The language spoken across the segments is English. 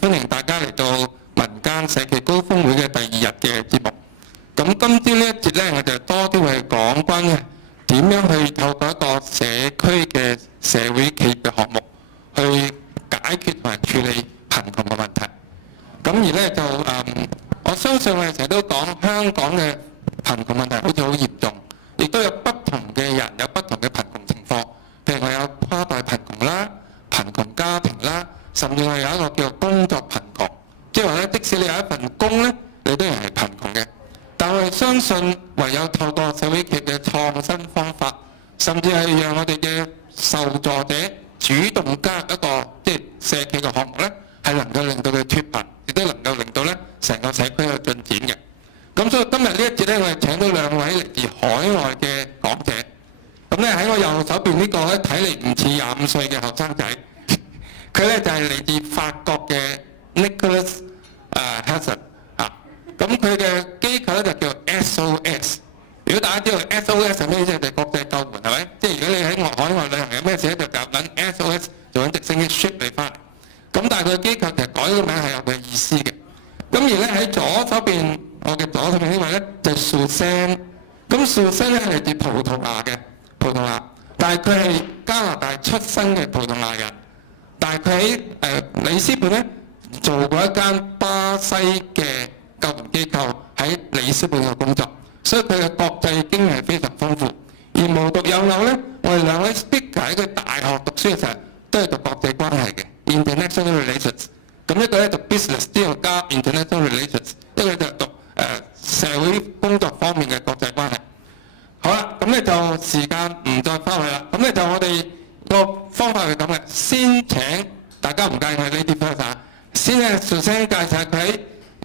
歡迎大家嚟到民間社企高峰會嘅第2日嘅節目。咁今朝呢一節呢，我就多啲會講關於點樣去透過一個社區嘅社會企業嘅項目去解決同埋處理貧窮嘅問題。咁而呢就我相信我哋成日都講香港嘅貧窮問題好似好嚴重，亦都有不同嘅人有不同嘅貧窮情況。譬如我有跨代貧窮啦、貧窮家庭啦，甚至我有一個叫做工作貧窮，即係話咧，即使你有一份工咧，你都係貧窮嘅。但我哋相信唯有透過社會企業嘅創新方法，甚至係讓我哋嘅受助者主動加入一個即係社企嘅項目咧，係能夠令到佢脫貧，亦都能夠令到咧成個社區有進展嘅。咁所以今日呢一節咧，我哋請到2位嚟自海外嘅講者。咁咧喺我右手邊呢個咧，睇嚟唔似25歲嘅後生仔，佢咧就係嚟自法國嘅 Nicolas 咁佢嘅機構咧就叫 SOS。如果大家知道 SOS 係咩意思，就係國際救援係咪？即係如果你喺海外旅行有咩事咧，就夾緊 SOS 做緊直升機 ship 你翻嚟。咁但係佢嘅機構其實改咗個名係有佢嘅意思嘅。咁而咧喺左手邊，我嘅左手邊呢位咧就係 Suzanne。咁 Suzanne 咧係嚟自葡萄牙嘅。葡萄牙，但係佢係加拿大出生嘅葡萄牙人，但係佢喺里斯本咧做過一間巴西嘅救援機構喺里斯本嘅工作，所以佢嘅國際經驗係非常豐富。而無獨有偶咧，我哋2位 speaker 喺佢大學讀書嘅時候都係讀國際關係嘅 international relations。咁一個咧讀 business 之後加 international relations， 一個就讀社會工作方面嘅國際關係。好啦，咁咧就時間唔再翻去啦。咁咧就我哋個方法係咁嘅，先請大家唔介意我呢啲 first 先咧Suzanne介紹佢喺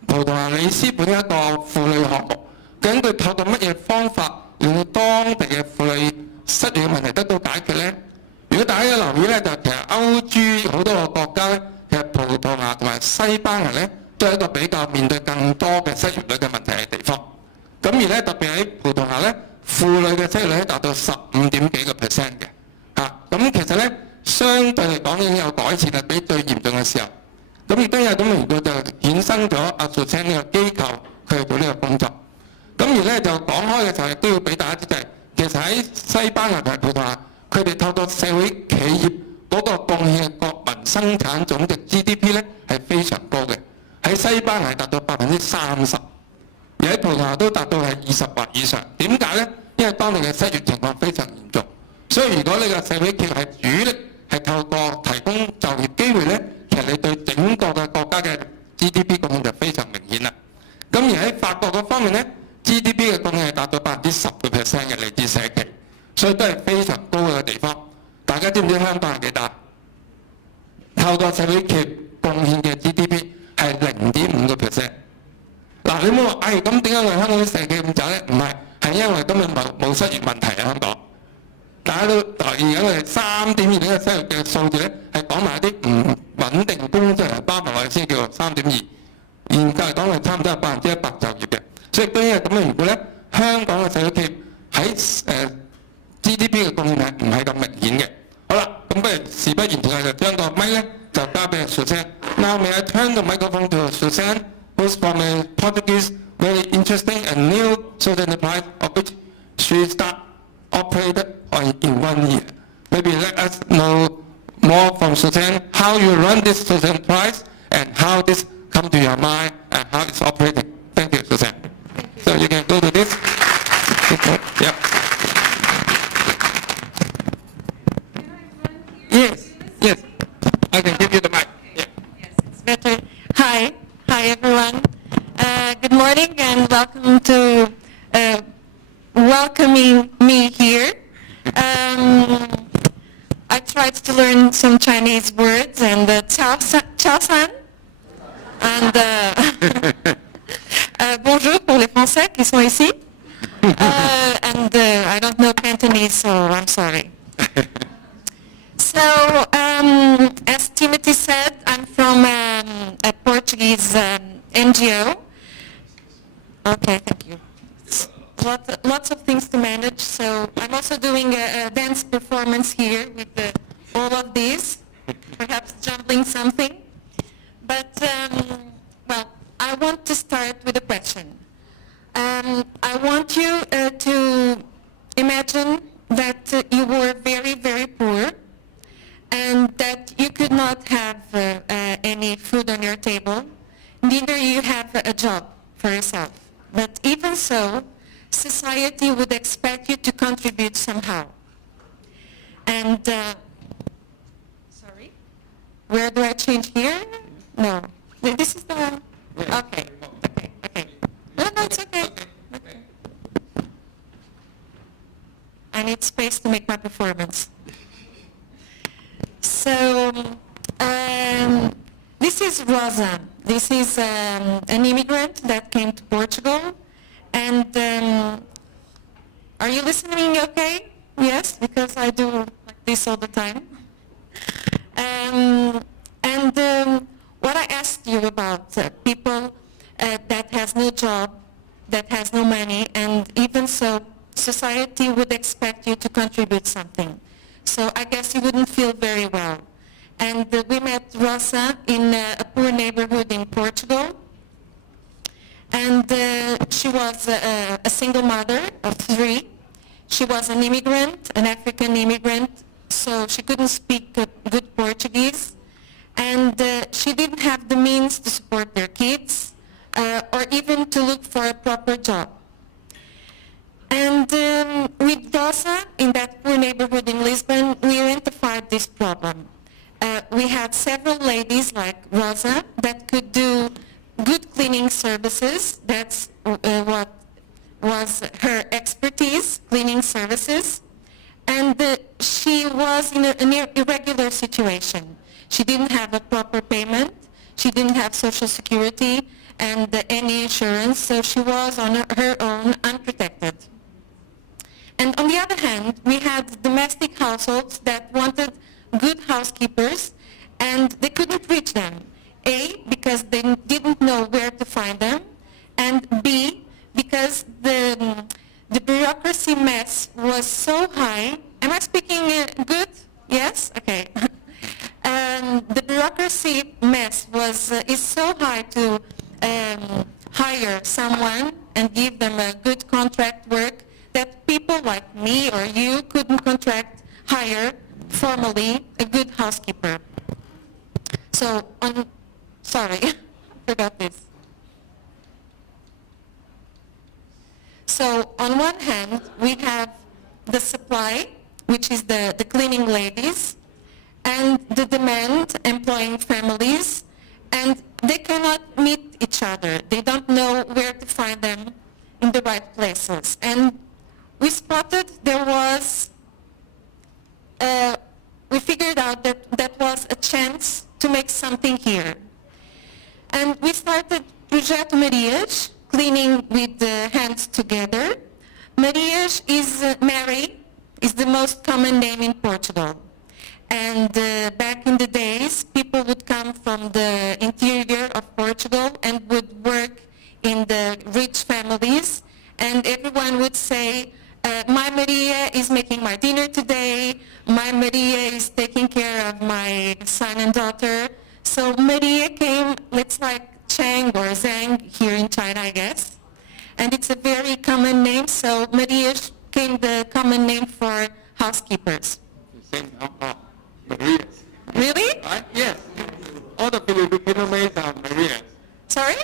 葡萄牙里斯本一個婦女項目，究竟佢透過乜嘢方法令到當地嘅婦女失業嘅問題得到解決咧？如果大家有留意咧，就其實歐洲好多個國家咧，其實葡萄牙同埋西班牙咧，都係一個比較面對更多嘅失業率嘅問題嘅地方。咁而咧特別喺葡萄牙咧，婦女嘅失業率達到15點幾個%嘅咁其實咧相對嚟講已經有改善啦，比最嚴重嘅時候。咁亦都有咁嘅緣故，就衍生咗阿 Suzanne 呢個機構佢去做呢個工作。咁而咧就講開嘅時候，亦都要俾大家知就係，其實喺西班牙同埋葡萄牙，佢哋透過社會企業嗰個貢獻嘅國民生產總值 GDP 咧係非常高嘅。喺西班牙係達到30%。而喺葡萄牙都達到係20或以上，點解呢？因為當地嘅失業情況非常嚴重，所以如果你個社會企業係主力係透過提供就業機會呢，其實你對整個嘅國家嘅 GDP 貢獻就非常明顯啦。咁而喺法國嗰方面呢 ，GDP 嘅貢獻係達到10%嘅嚟自社企，所以都係非常高嘅地方。大家知唔知香港係幾大？透過社會企業貢獻嘅 GDP 係0.5%。嗱，你冇話，咁點解我哋香港啲社企咁渣咧？唔係，係因為根本冇失業問題啊！香港，大家都留意緊我哋3.2呢個失業嘅數字咧，係講埋一啲唔穩定工作人包埋我哋先叫做3.2。研究嚟講係差唔多係100%就業嘅，所以都因為咁嘅緣故咧，香港嘅社會企業喺GDP 嘅貢獻係唔係咁明顯嘅。好啦，咁不如事不宜遲，我就將個咪咧就交俾 Suzanne。Now may I turn the microphone to Suzanne, who's from a Portuguese, very interesting and new social enterprise of which she operated in 1 year. Maybe let us know more from Suzanne how you run this social enterprise and how this come to your mind and how it's operating. Thank you, Suzanne. So you can go to this. Yep. Yes. I can give you the mic. Yeah. Yes, it's better. Hi everyone. Good morning and welcome to welcoming me here. I tried to learn some Chinese words and Chao San and bonjour pour les Français qui sont ici. And I don't know Cantonese, so I'm sorry. So, as Timothy said, I'm from a Portuguese NGO. Okay, thank you. Lots of things to manage, so I'm also doing a dance performance here with all of these, perhaps juggling something. But, well, I want to start with a question. I want you to imagine that you were very, very poor and that you could not have any food on your table, neither you have a job for yourself. But even so, society would expect you to contribute somehow. And, sorry, where do I change here? No, this is the one. Okay, okay. No, it's okay. I need space to make my performance. So, this is Rosa. This is an immigrant that came to Portugal. And are you listening okay? Yes, because I do like this all the time. What I asked you about people that has no job, that has no money, and even so, society would expect you to contribute something. So I guess you wouldn't feel very well. And we met Rosa in a poor neighborhood in Portugal. And she was a single mother of 3. She was an immigrant, an African immigrant, so she couldn't speak good Portuguese. And she didn't have the means to support their kids or even to look for a proper job. And with Rosa, in that poor neighborhood in Lisbon, we identified this problem. We had several ladies like Rosa that could do good cleaning services. That's what was her expertise, cleaning services. And she was in an irregular situation. She didn't have a proper payment. She didn't have Social Security and any insurance, so she was on her own, unprotected. And on the other hand, we had domestic households that wanted good housekeepers, and they couldn't reach them. A, because they didn't know where to find them, and B, because the bureaucracy mess was so high. Am I speaking good? Yes? Okay. The bureaucracy mess is so high to hire someone and give them a good contract work that people like me or you couldn't hire formally a good housekeeper. So, sorry, I forgot this. So, on one hand, we have the supply, which is the cleaning ladies, and the demand, employing families, and they cannot meet each other. They don't know where to find them in the right places. And we spotted we figured out that was a chance to make something here. And we started Projeto Marias, cleaning with the hands together. Marias is Mary, is the most common name in Portugal. And back in the days, people would come from the interior of Portugal and would work in the rich families. And everyone would say, my Maria is making my dinner today. My Maria is taking care of my son and daughter. So Maria came, it's like Chang or Zhang here in China, I guess. And it's a very common name, so Maria became the common name for housekeepers. Marias. Really? Right? Yes. All the Filipino maids are Marias. Sorry?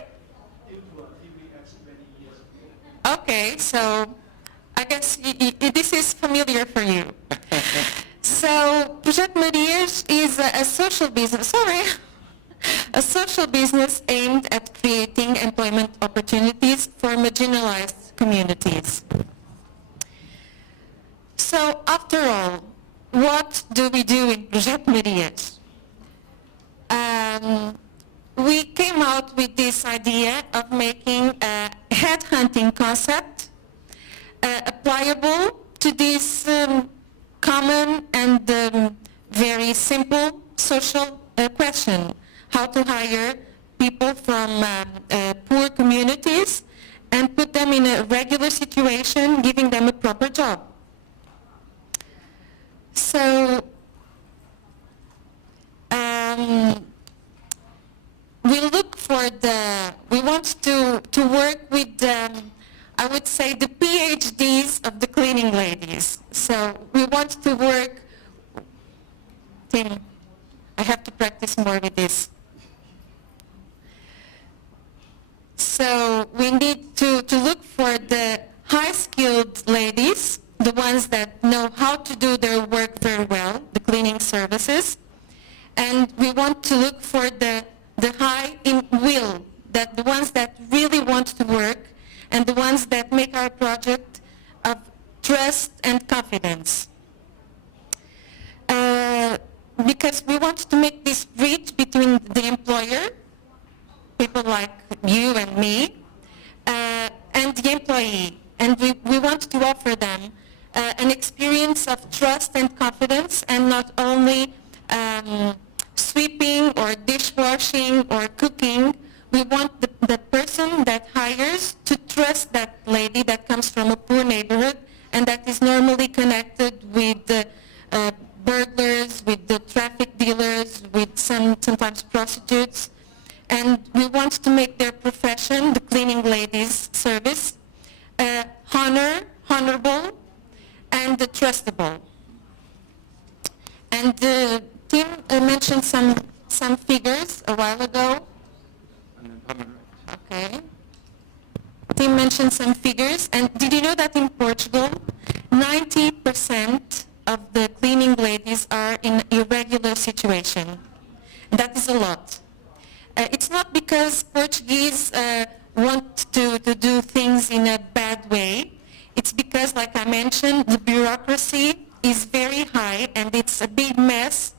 Okay, so I guess this is familiar for you. So Projeto Marias is a social business, a social business aimed at creating employment opportunities for marginalized communities. So after all, what do we do in Projeto Marias? We came out with this idea of making a headhunting concept applicable to this common and very simple social question: how to hire people from poor communities and put them in a regular situation, giving them a proper job. So to work with, I would say, the PhDs of the cleaning ladies. So we want to work, Tim, I have to practice more with this. So we need to look for the high-skilled ladies, the ones that know how to do their work very well, the cleaning services. And we want to look for the high in will, that the ones that really want to work and the ones that make our project of trust and confidence. Because we want to make this bridge between the employer, people like you and me, and the employee. And we want to offer them an experience of trust and confidence, and not only sweeping or dishwashing or cooking. We want the person that hires to trust that lady that comes from a poor neighborhood and that is normally connected with burglars, with the traffic dealers, with sometimes prostitutes. And we want to make their profession, the cleaning ladies service, honorable, and trustable. And Tim mentioned some figures a while ago. Okay. Tim mentioned some figures. And did you know that in Portugal, 90% of the cleaning ladies are in irregular situation? That is a lot. It's not because Portuguese want to do things in a bad way. It's because, like I mentioned, the bureaucracy is very high and it's a big mess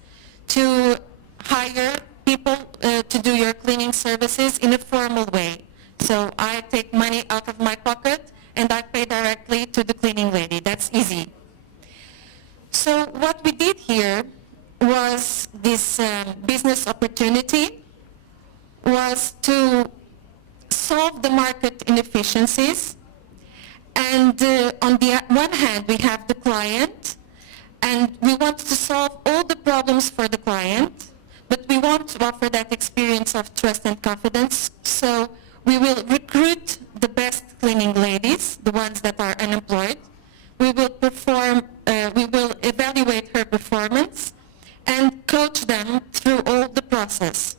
to hire people to do your cleaning services in a formal way. So I take money out of my pocket and I pay directly to the cleaning lady. That's easy. So what we did here was this business opportunity was to solve the market inefficiencies. And on the one hand, we have the client, and we want to solve all the problems for the client, but we want to offer that experience of trust and confidence. So we will recruit the best cleaning ladies, the ones that are unemployed. We will evaluate her performance and coach them through all the process.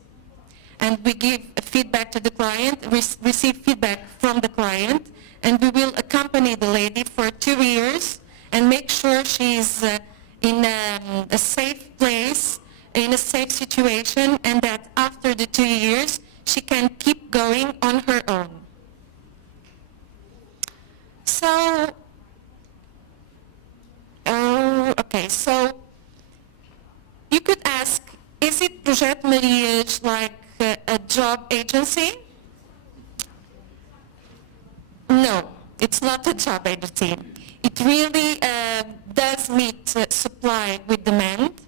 And we give feedback to the client, receive feedback from the client, and we will accompany the lady for 2 years and make sure she's in a safe place, in a safe situation, and that after the 2 years, she can keep going on her own. So, so you could ask, is it Projeto Marias like a job agency? No, it's not a job agency. It really does meet supply with demand,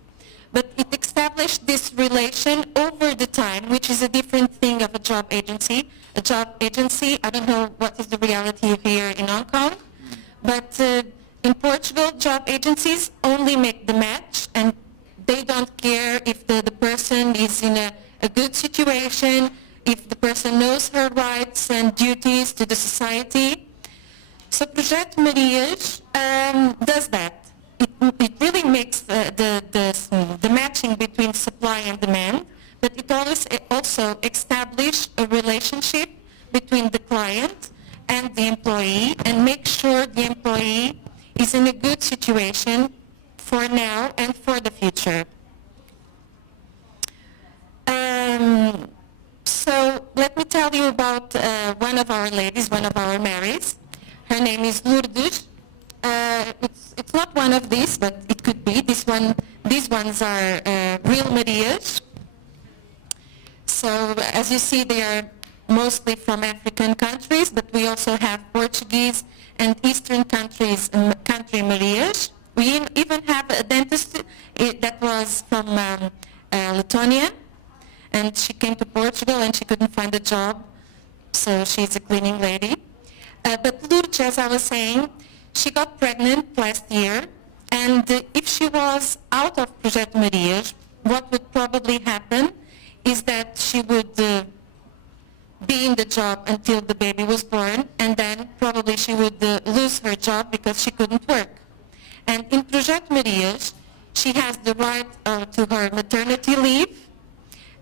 but it established this relation over the time, which is a different thing of a job agency. A job agency, I don't know what is the reality here in Hong Kong, but in Portugal, job agencies only make the match, and they don't care if the person is in a good situation, if the person knows her rights and duties to the society. So Projeto Marias does that. It really makes the matching between supply and demand, but it also establishes a relationship between the client and the employee and make sure the employee is in a good situation for now and for the future. So let me tell you about one of our ladies, one of our Marys. Her name is Lourdes. It's not one of these, but it could be. These ones are real Marias. So as you see, they are mostly from African countries, but we also have Portuguese and Eastern country Marias. We even have a dentist that was from Lithuania, and she came to Portugal and she couldn't find a job, so she's a cleaning lady. But Lourdes, as I was saying, she got pregnant last year, and if she was out of Projeto Marias, what would probably happen is that she would doing the job until the baby was born, and then probably she would lose her job because she couldn't work. And in Projeto Marias, she has the right to her maternity leave,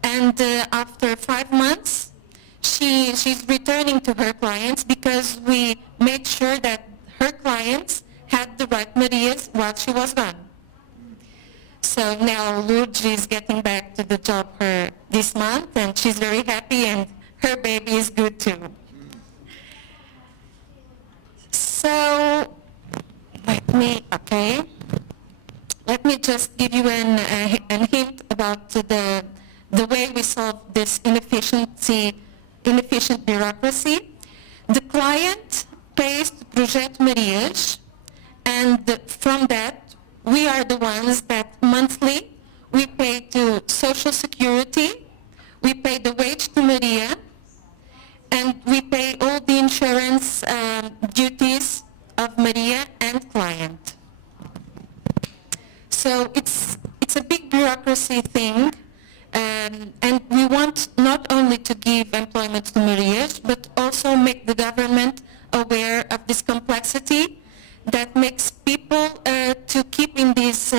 and after 5 months, she's returning to her clients because we made sure that her clients had the right Marias while she was gone. So now Lourdes is getting back to the job this month, and she's very happy, and her baby is good too. So let me just give you an hint about the way we solve this inefficient bureaucracy. The client pays to Projeto Marias, and from that, we are the ones that monthly we pay to Social Security, we pay the wage to Maria, and we pay all the insurance duties of Maria and client. So it's a big bureaucracy thing, and we want not only to give employment to Marias, but also make the government aware of this complexity that makes people to keep in this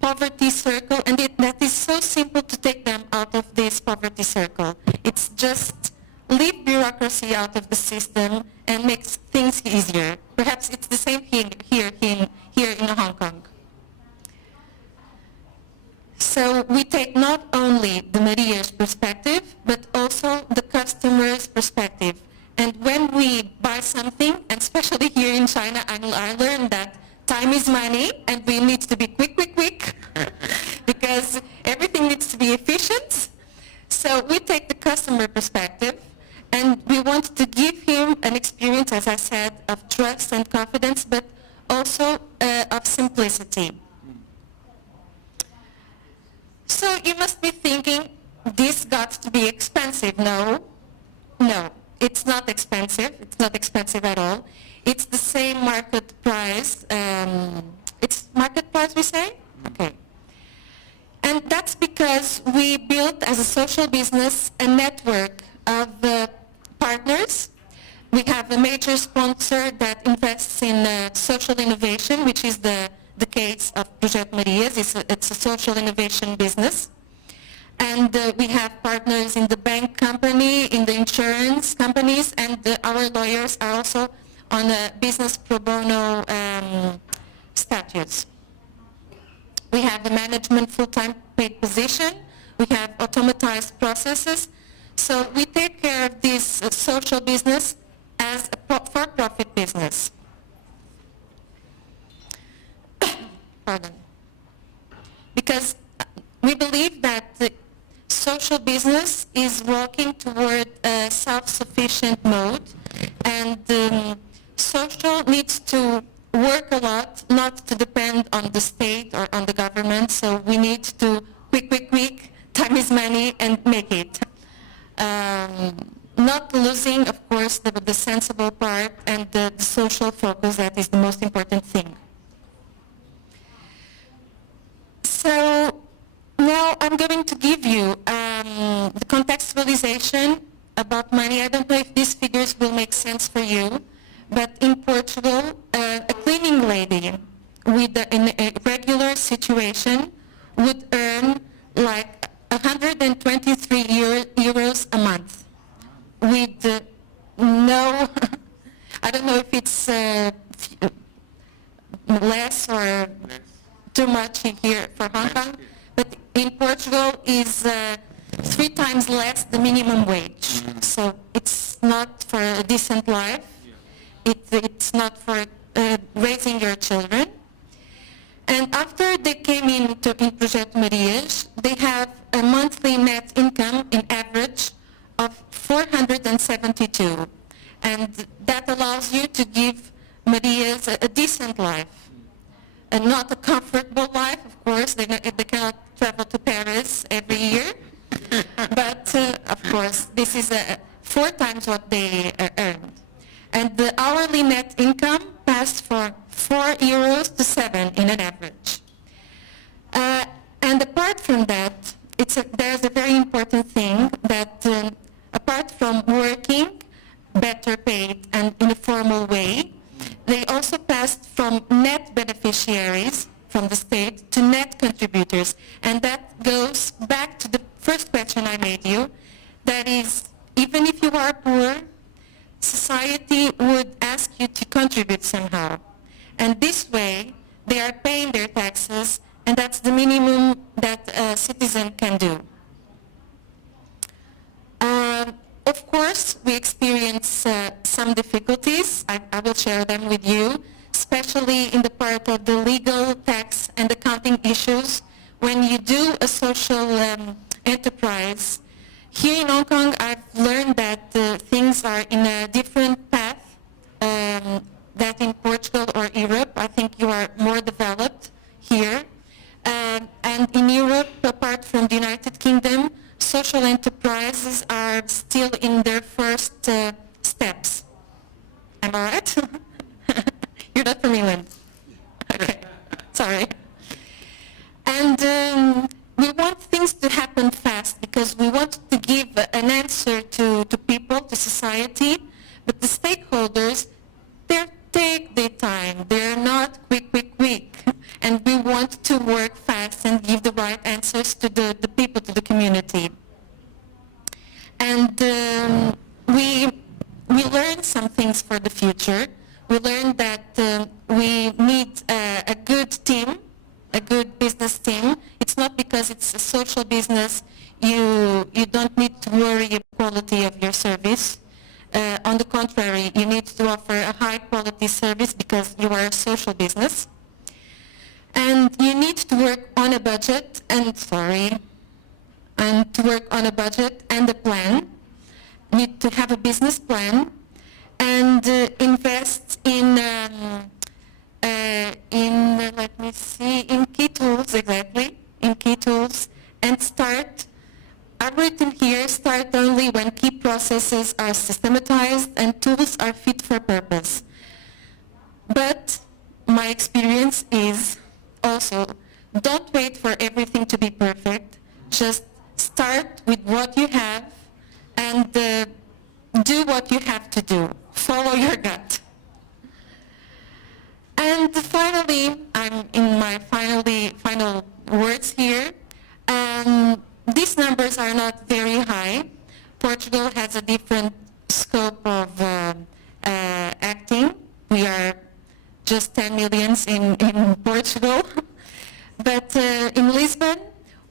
poverty circle, and that is so simple to take them out of this poverty circle. It's just leave bureaucracy out of the system and makes things easier. Perhaps it's the same thing here in Hong Kong. So we take not only the Maria's perspective, but also the customer's perspective. And when we buy something, and especially here in China, I learned that time is money, and we need to be quick, because everything needs to be efficient. So we take the customer perspective, and we want to give him an experience, as I said, of trust and confidence, but also of simplicity. So you must be thinking, this got to be expensive. No. It's not expensive. It's not expensive at all. It's the same market price. It's market price, we say? Okay. And that's because we built, as a social business, a network of partners. We have a major sponsor that invests in social innovation, which is the case of Projeto Marias. It's a social innovation business. And we have partners in the bank company, in the insurance companies, and our lawyers are also on a business pro bono statutes. We have a management full-time paid position. We have automatized processes. So we take care of this social business as a for-profit business. Pardon. Because we believe that the social business is working toward a self-sufficient mode, and social needs to work a lot, not to depend on the state or on the government. So we need to quick, time is money, and make it. Not losing, of course, the sensible part and the social focus. That is the most important thing. So now I'm going to give you the contextualization about money. I don't know if these figures will make sense for you, but in Portugal, a cleaning lady in a regular situation would earn like 123 euros a month with no, I don't know if it's less or too much here for Hong Kong, but in Portugal is 3 times less the minimum wage. So it's not for a decent life. It's not for raising your children. And after they came in Projeto Marias, they have a monthly net income in average of 472. And that allows you to give Marias a decent life. And not a comfortable life, of course. They cannot travel to Paris every year. But, of course, this is 4 times what they earned. And the hourly net income passed from 4 euros to 7 in an average. And apart from that, there's a very important thing that apart from working better paid and in a formal way. They also passed from net beneficiaries from the state to net contributors. And that goes back to the first question I made you. That is, even if you are poor, society would ask you to contribute somehow. And this way, they are paying their taxes, and that's the minimum that a citizen can do. Of course, we experience some difficulties. I will share them with you, especially in the part of the legal, tax, and accounting issues. When you do a social enterprise, here in Hong Kong, I've learned that things are in a different path that in Portugal or Europe. I think you are more developed here. And in Europe, apart from the United Kingdom, social enterprises are still in their first steps. Am I right? You're not from England. Okay, sorry. And we want things to happen fast because we want to give an answer to people, to society, but the stakeholders, they take their time. They're not quick. And we want to work fast and give the right answers to the people, to the community. And we learned some things for the future. We learned that we need a good team, a good business team. It's not because it's a social business you don't need to worry about the quality of your service. On the contrary, you need to offer a high quality service because you are a social business. And you need to work on a budget and to work on a budget and a plan. You need to have a business plan and invest in key tools, exactly, in key tools, and start. I've written here, start only when key processes are systematized and tools are fit for purpose. But my experience is also, don't wait for everything to be perfect. Just start with what you have and do what you have to do. Follow your gut. And finally, I'm in my final words here. These numbers are not very high. Portugal has a different scope of acting. We are just 10 millions in Portugal. But in Lisbon,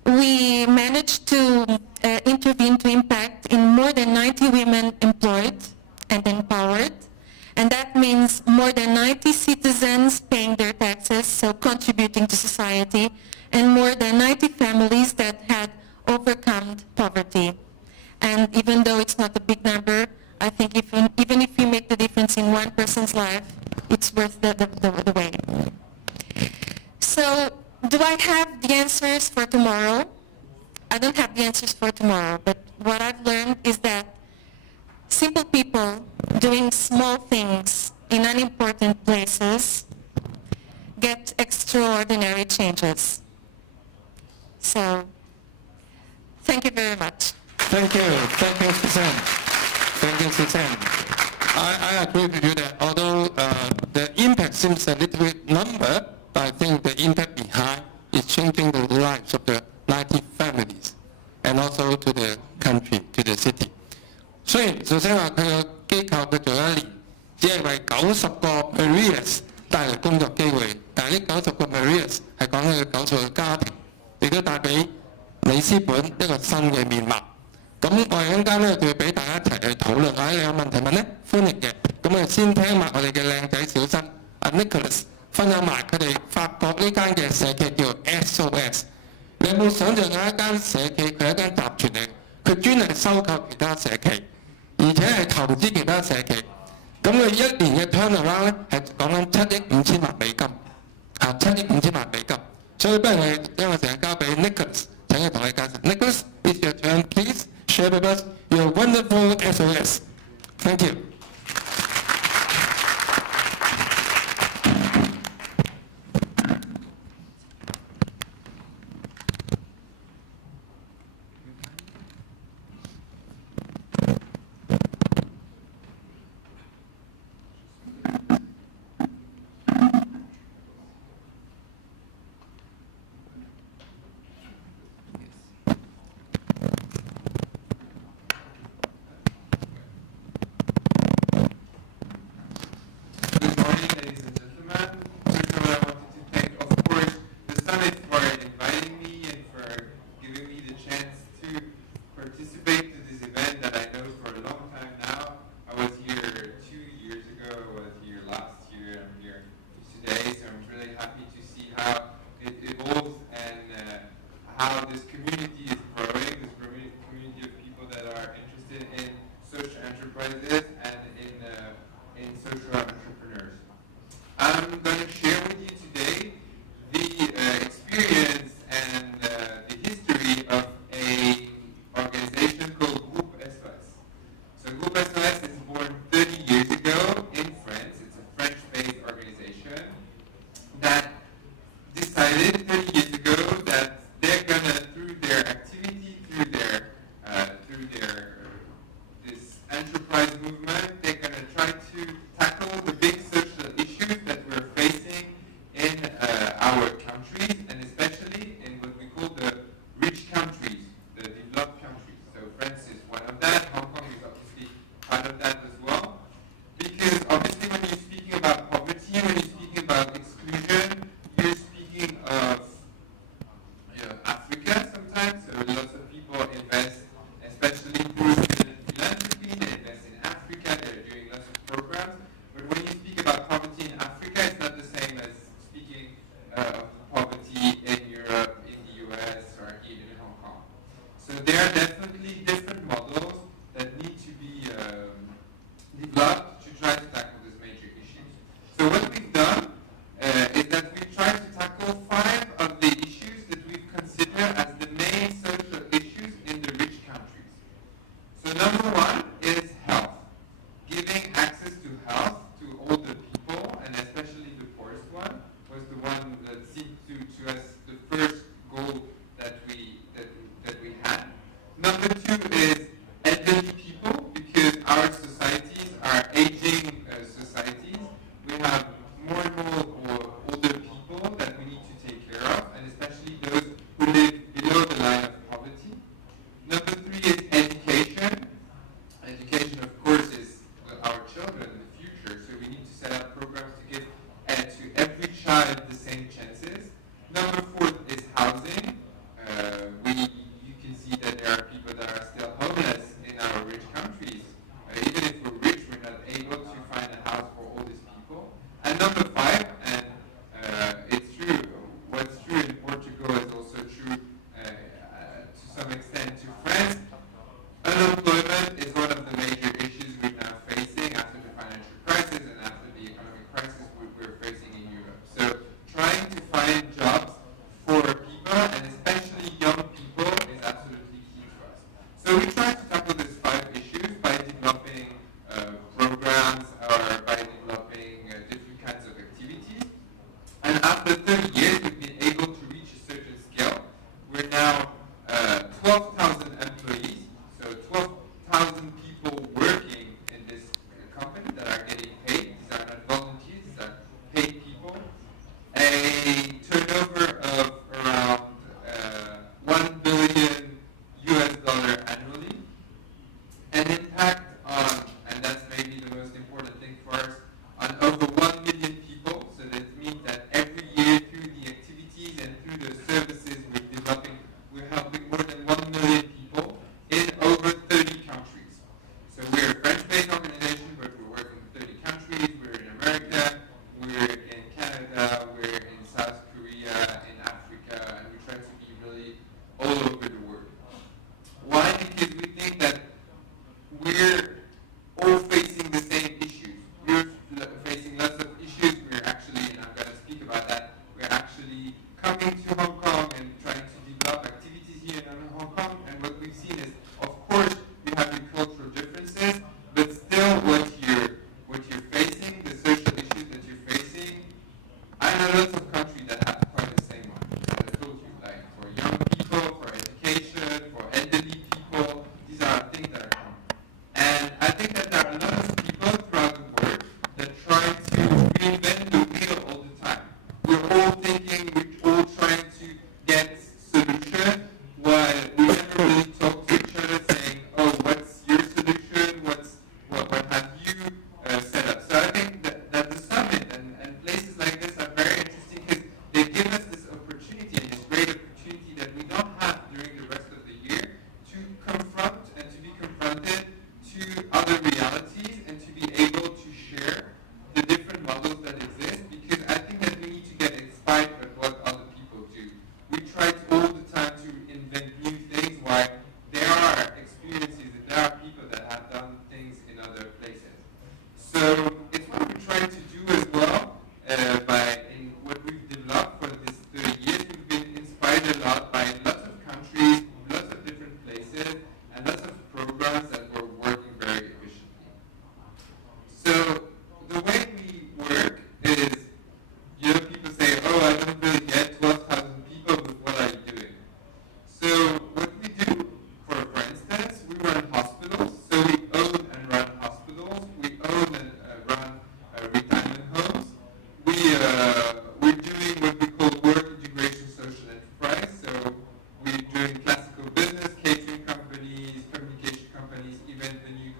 we managed to intervene to impact in more than 90 women employed and empowered. And that means more than 90 citizens paying their taxes, so contributing to society, and more than 90 families that had overcome poverty. And even though it's not a big number, I think even if you make the difference in one person's life, it's worth the wait. So, do I have the answers for tomorrow? I don't have the answers for tomorrow, but what I've learned is that simple people doing small things in unimportant places get extraordinary changes. So, thank you very much. Thank you, Suzanne. Thank you, Suzanne. I agree with you that although the impact seems a little bit number, but I think the impact behind is changing the lives of the 90 families and also to the country, to the city. 雖然首先話佢個機構佢做1年，只係為90個 Marias 帶來工作機會，但係呢90個 Marias 係講緊佢90個家庭，亦都帶俾里斯本一個新嘅面貌。咁我哋陣間咧就會俾大家一齊去討論下，你有問題問咧，歡迎嘅。咁我哋先聽埋我哋嘅靚仔小生阿 Nicolas 分享埋佢哋法國呢間嘅社企叫 SOS。你有冇想象有一間社企佢係一間集團嚟，佢專係收購其他社企，而且係投資其他社企。咁佢一年嘅 turnaround 咧係講緊7億5千萬美金，嚇7億5千萬美金。所以不如我哋將個時間交俾 Nicolas， 請佢同你介紹。Nicolas, it's your turn, please share with us your wonderful SOS. Thank you. social enterprises and in social entrepreneurs. I'm going to share with you today the experience and the history of an organization called Groupe SOS. So Groupe SOS is born 30 years ago in France. It's a French-based organization that decided 30 years ago that they're going to, through their activity, through their this enterprise movement, they're going to try to tackle the big social issues that we're facing in our countries, and especially in what we call the rich countries, the developed countries. So France is one of that. Hong Kong is obviously part of that as well. Because obviously when you're speaking about poverty, when you're speaking about exclusion, you're speaking of Africa sometimes. So lots of people invest, especially through philanthropy, they invest in Africa, they're doing lots of programs. But when you speak about poverty in Africa, it's not the same as speaking of poverty in Europe, in the US, or even in Hong Kong. So there are definitely different models that need to be developed to try to tackle these major issues. So what we've done is that we've tried to tackle 5 of the issues that we've considered as the main social issues in the rich countries. So number 1 is health. Giving access to health to older people, and especially the poorest one, was the one that seemed to us the first goal that we had. Number 2 is elderly people, because our societies are aging societies. We have more and more older people that we need to take care of, and especially those who live below the line of poverty. Number 3 is education. Education, of course, is our children in the future, so we need to set up programs to give to every child the same chances. Number 4 is housing. You can see that there are people that are still homeless in our rich countries. Even if we're rich, we're not able to find a house for all these people. And number 5, and it's true, what's true in Portugal is also true to some extent to France. Unemployment is one of the major issues we're now facing after the financial crisis and after the economic crisis we're facing in Europe. So trying to find jobs for people, and especially young people, is absolutely key to us. So we try to tackle these 5 issues by developing programs or by developing different kinds of activities. And after 30 years, we've been able to reach a certain scale. We're now 12,000 employees, so 12,000 people working in this company that are getting paid. These are not volunteers, these are paid people. A turnover of around $1 billion annually. An impact on, and that's maybe the most important thing for us, on over 1 million people. So that means that every year through the activities and through the services we're developing, we're helping more than 1 million people in over 30 countries. So we're a French-based organization, but we're working in 30 countries. We're in America, we're in Canada, we're in South Korea, in Africa, and we try to be really all over the world. Why? Because we think that we're all facing the same issues. We're facing lots of issues. We're actually, and I'm going to speak about that, we're actually coming to Hong Kong and trying to develop activities here in Hong Kong. And what we've seen is, of course, you have your cultural differences, but still what you're facing, the social issues that you're facing, I know lots of countries that have quite the same one. As I told you, like for young people, for education, for elderly people, these are things that are common. And I think that there are a lot of people throughout the world that try to reinvent the wheel all the time. We're all thinking, we're all trying to get solutions, while we never really talk to each other saying, oh, what's your solution? What have you set up? So I think that the summit and places like this are very interesting because they give us this opportunity, and this great opportunity that we don't have during the rest of the year, to confront and to be confronted to other realities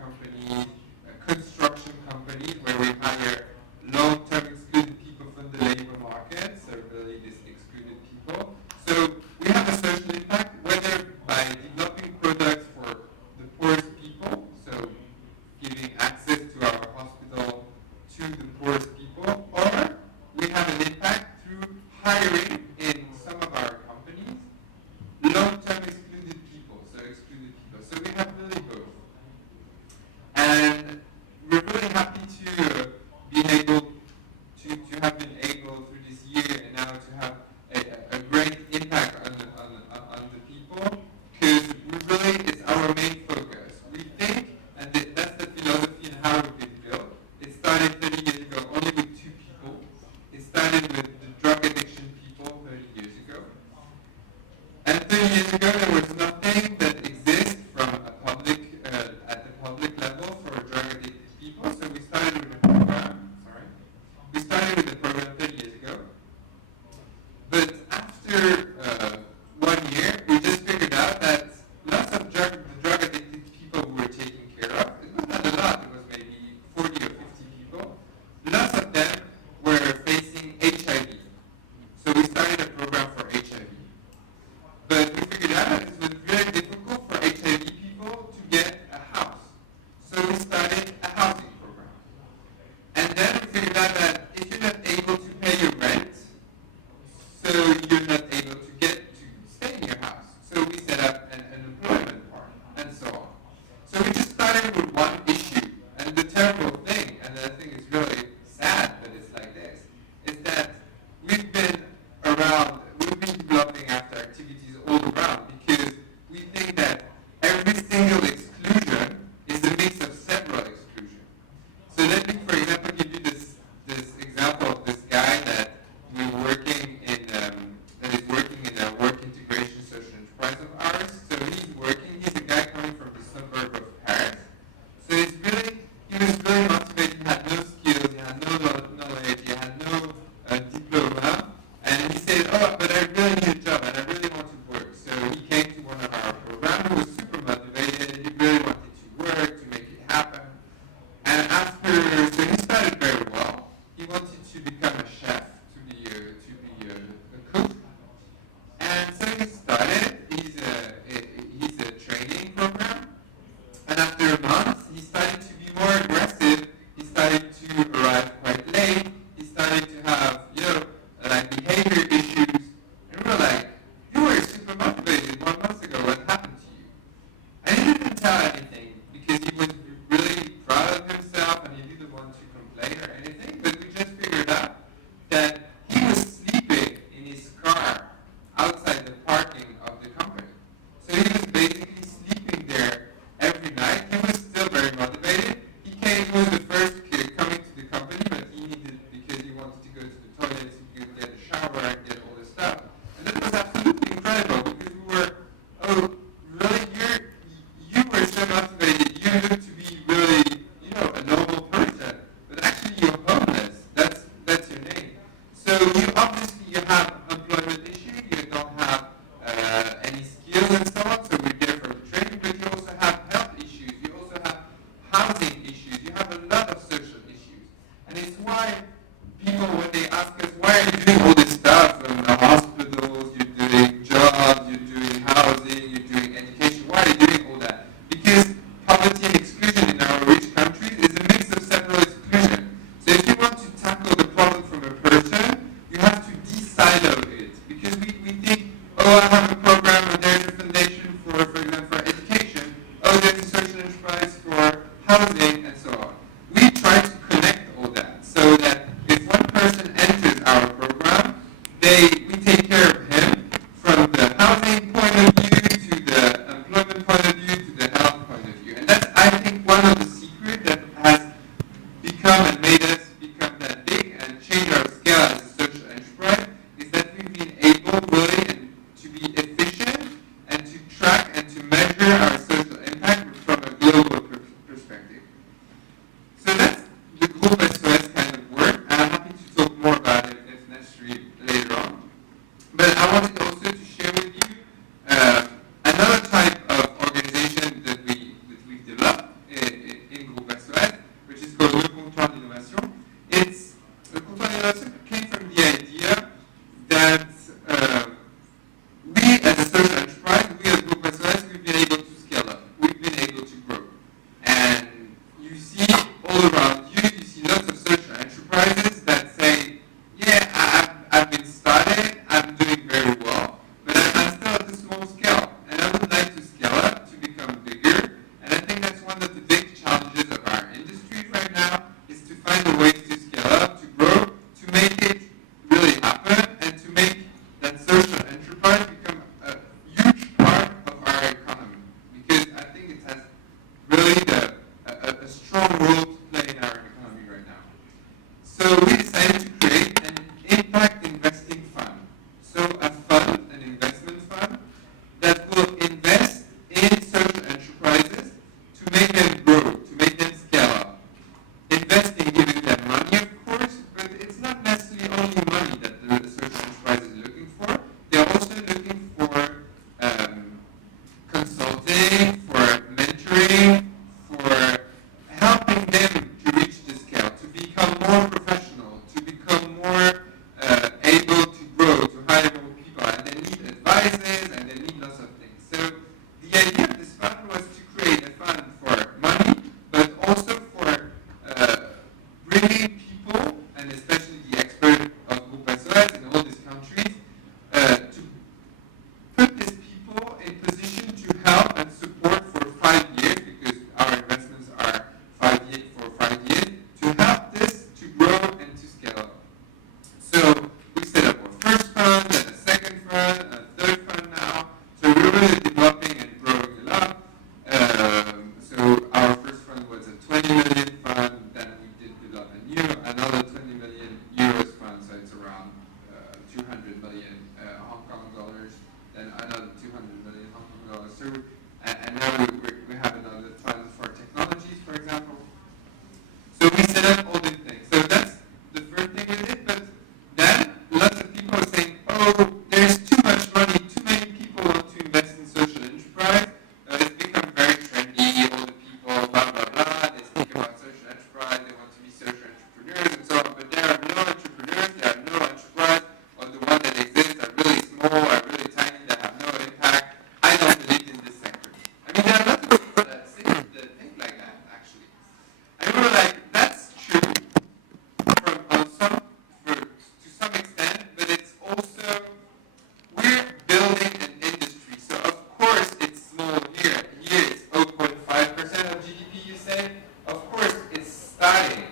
companies, construction companies, where we hire long-term excluded people from the labor market, so really these excluded people. So we have a social impact, whether by developing products for the poorest people, so giving access to our hospital to the poorest people, or we have an impact through hiring in some of our companies long-term excluded people. So we have really both. And we're really happy to be able to have been able through this year and now to have a great impact on the people, because we really, it's our main focus. We think, and that's the philosophy and how we've been built. It started 30 years ago only with 2 people. It started with the drug addiction people 30 years ago. And 30 years ago there was nothing that exists from a public, at the public level for drug addicted people. So we started with a program, We started with the program 30 years ago. But after 1 year, we just figured out that lots of the drug addicted people we were taking care of, it was not a lot, it was maybe 40 or 50 people. Lots of them were facing HIV. So we started a program for HIV. But we figured out that it was very difficult for HIV people to get a house. So we started a housing program. And then we figured out that if you're not able to pay your rent, so you're not able to get to stay in your house. So we set up an employment part and so on. So we just started with one issue. And the terrible thing, and I think it's really sad that it's like this, is that we've been developing after activities all around, because we think that every single exclusion is a mix of several exclusions. So let me, for example, give you this example of this guy that we're working in, that is working in a work integration social enterprise of ours. So he's a guy coming from the suburb of Paris. So he was really motivated, he had no skills, he had no knowledge, he had no diploma. And he said, but I really need a job and I really want to work. So he came to one of our programs. He was super motivated. He really wanted to work, to make it happen. And so he started very well. He wanted to become a chef, to be a cook. And so he started his training program. And after a month, he started to be more aggressive. He started to arrive quite late. He started to have, like behavior issues. And we're like, you were super motivated 1 month ago. What happened to you? And he didn't tell anything because he was really proud of himself and he didn't want to complain or anything. But we just figured out that he was sleeping in his car outside the parking of the company. So he was basically sleeping there every night. He was still very motivated. all around you, you see lots of social enterprises that say, yeah, I've been started, I'm doing very well, but I'm still at a small scale, and I would like to scale up to become bigger. And I think that's one of the big challenges of our industry right now, is to find the ways to scale up, to grow, to make it really happen, and to make that social enterprise become a huge part of our economy. Because I think it has really a strong role to play in our economy right now. So we decided to create an impact investing fund. So a fund, an investment fund, that will invest in social enterprises to make them grow, to make them scale up. Investing giving them money, of course, but it's not necessarily only money that the social enterprise is looking for. They're also looking for consulting, for mentoring, for helping them to reach the scale, to become more professional, to become more able to grow, to hire more people. And they need advices, and they need lots of things. So the idea of this fund was to create a fund for money, but also for bringing people, and especially the expert of Groupe SOS in all these countries, to put these people in position to help and support for 5 years, because our investments are 5 years, for 5 years, to help this to grow and to scale up. So we set up our first fund, then a second fund, and a third fund now. So we're really developing and growing a lot. So our first fund was a 20 million fund, then we did develop another 20 million euros fund, so it's around 200 million Hong Kong dollars, then another 200 million Hong Kong dollars. So, and now we have another fund for technologies, for example. So we set up all these things. So that's the first thing we did, but then lots of people are saying, oh, there's too much money, too many people want to invest in social enterprise. It's become very trendy, all the people, blah, blah, blah, they speak about social enterprise, they want to be social entrepreneurs and so on, but there are no entrepreneurs, there are no enterprise, or the ones that exist are really small, are really tiny, that have no impact. I don't believe in this sector. I mean, there are lots of people that think like that, actually. And we were like, that's true to some extent, but it's also, we're building an industry. So of course it's small here. Here it's 0.5% of GDP, you say. Of course it's starting.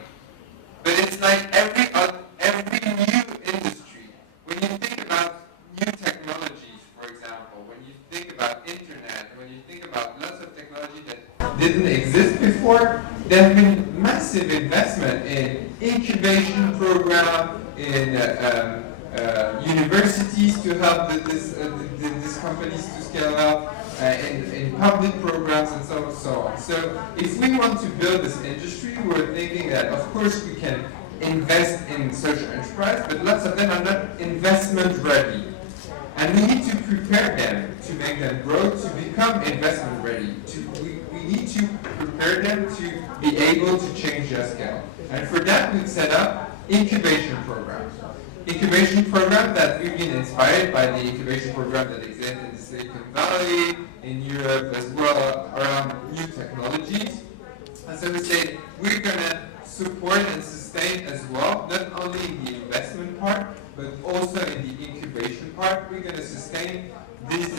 But it's like every new industry. When you think about new technologies, for example, when you think about internet, when you think about lots of technology that didn't exist before, there have been massive investment in incubation program, in universities to help these companies to scale up, in public programs and so on and so on. So if we want to build this industry, we're thinking that of course we can invest in social enterprise, but lots of them are not investment ready. And we need to prepare them to make them grow, to become investment ready. We need to prepare them to be able to change their scale. And for that, we've set up incubation programs. Incubation program that we've been inspired by the incubation program that exists in the Silicon Valley, in Europe as well, around new technologies. And so we said, we're going to support and sustain as well, not only in the investment part, but also in the incubation part. We're going to sustain these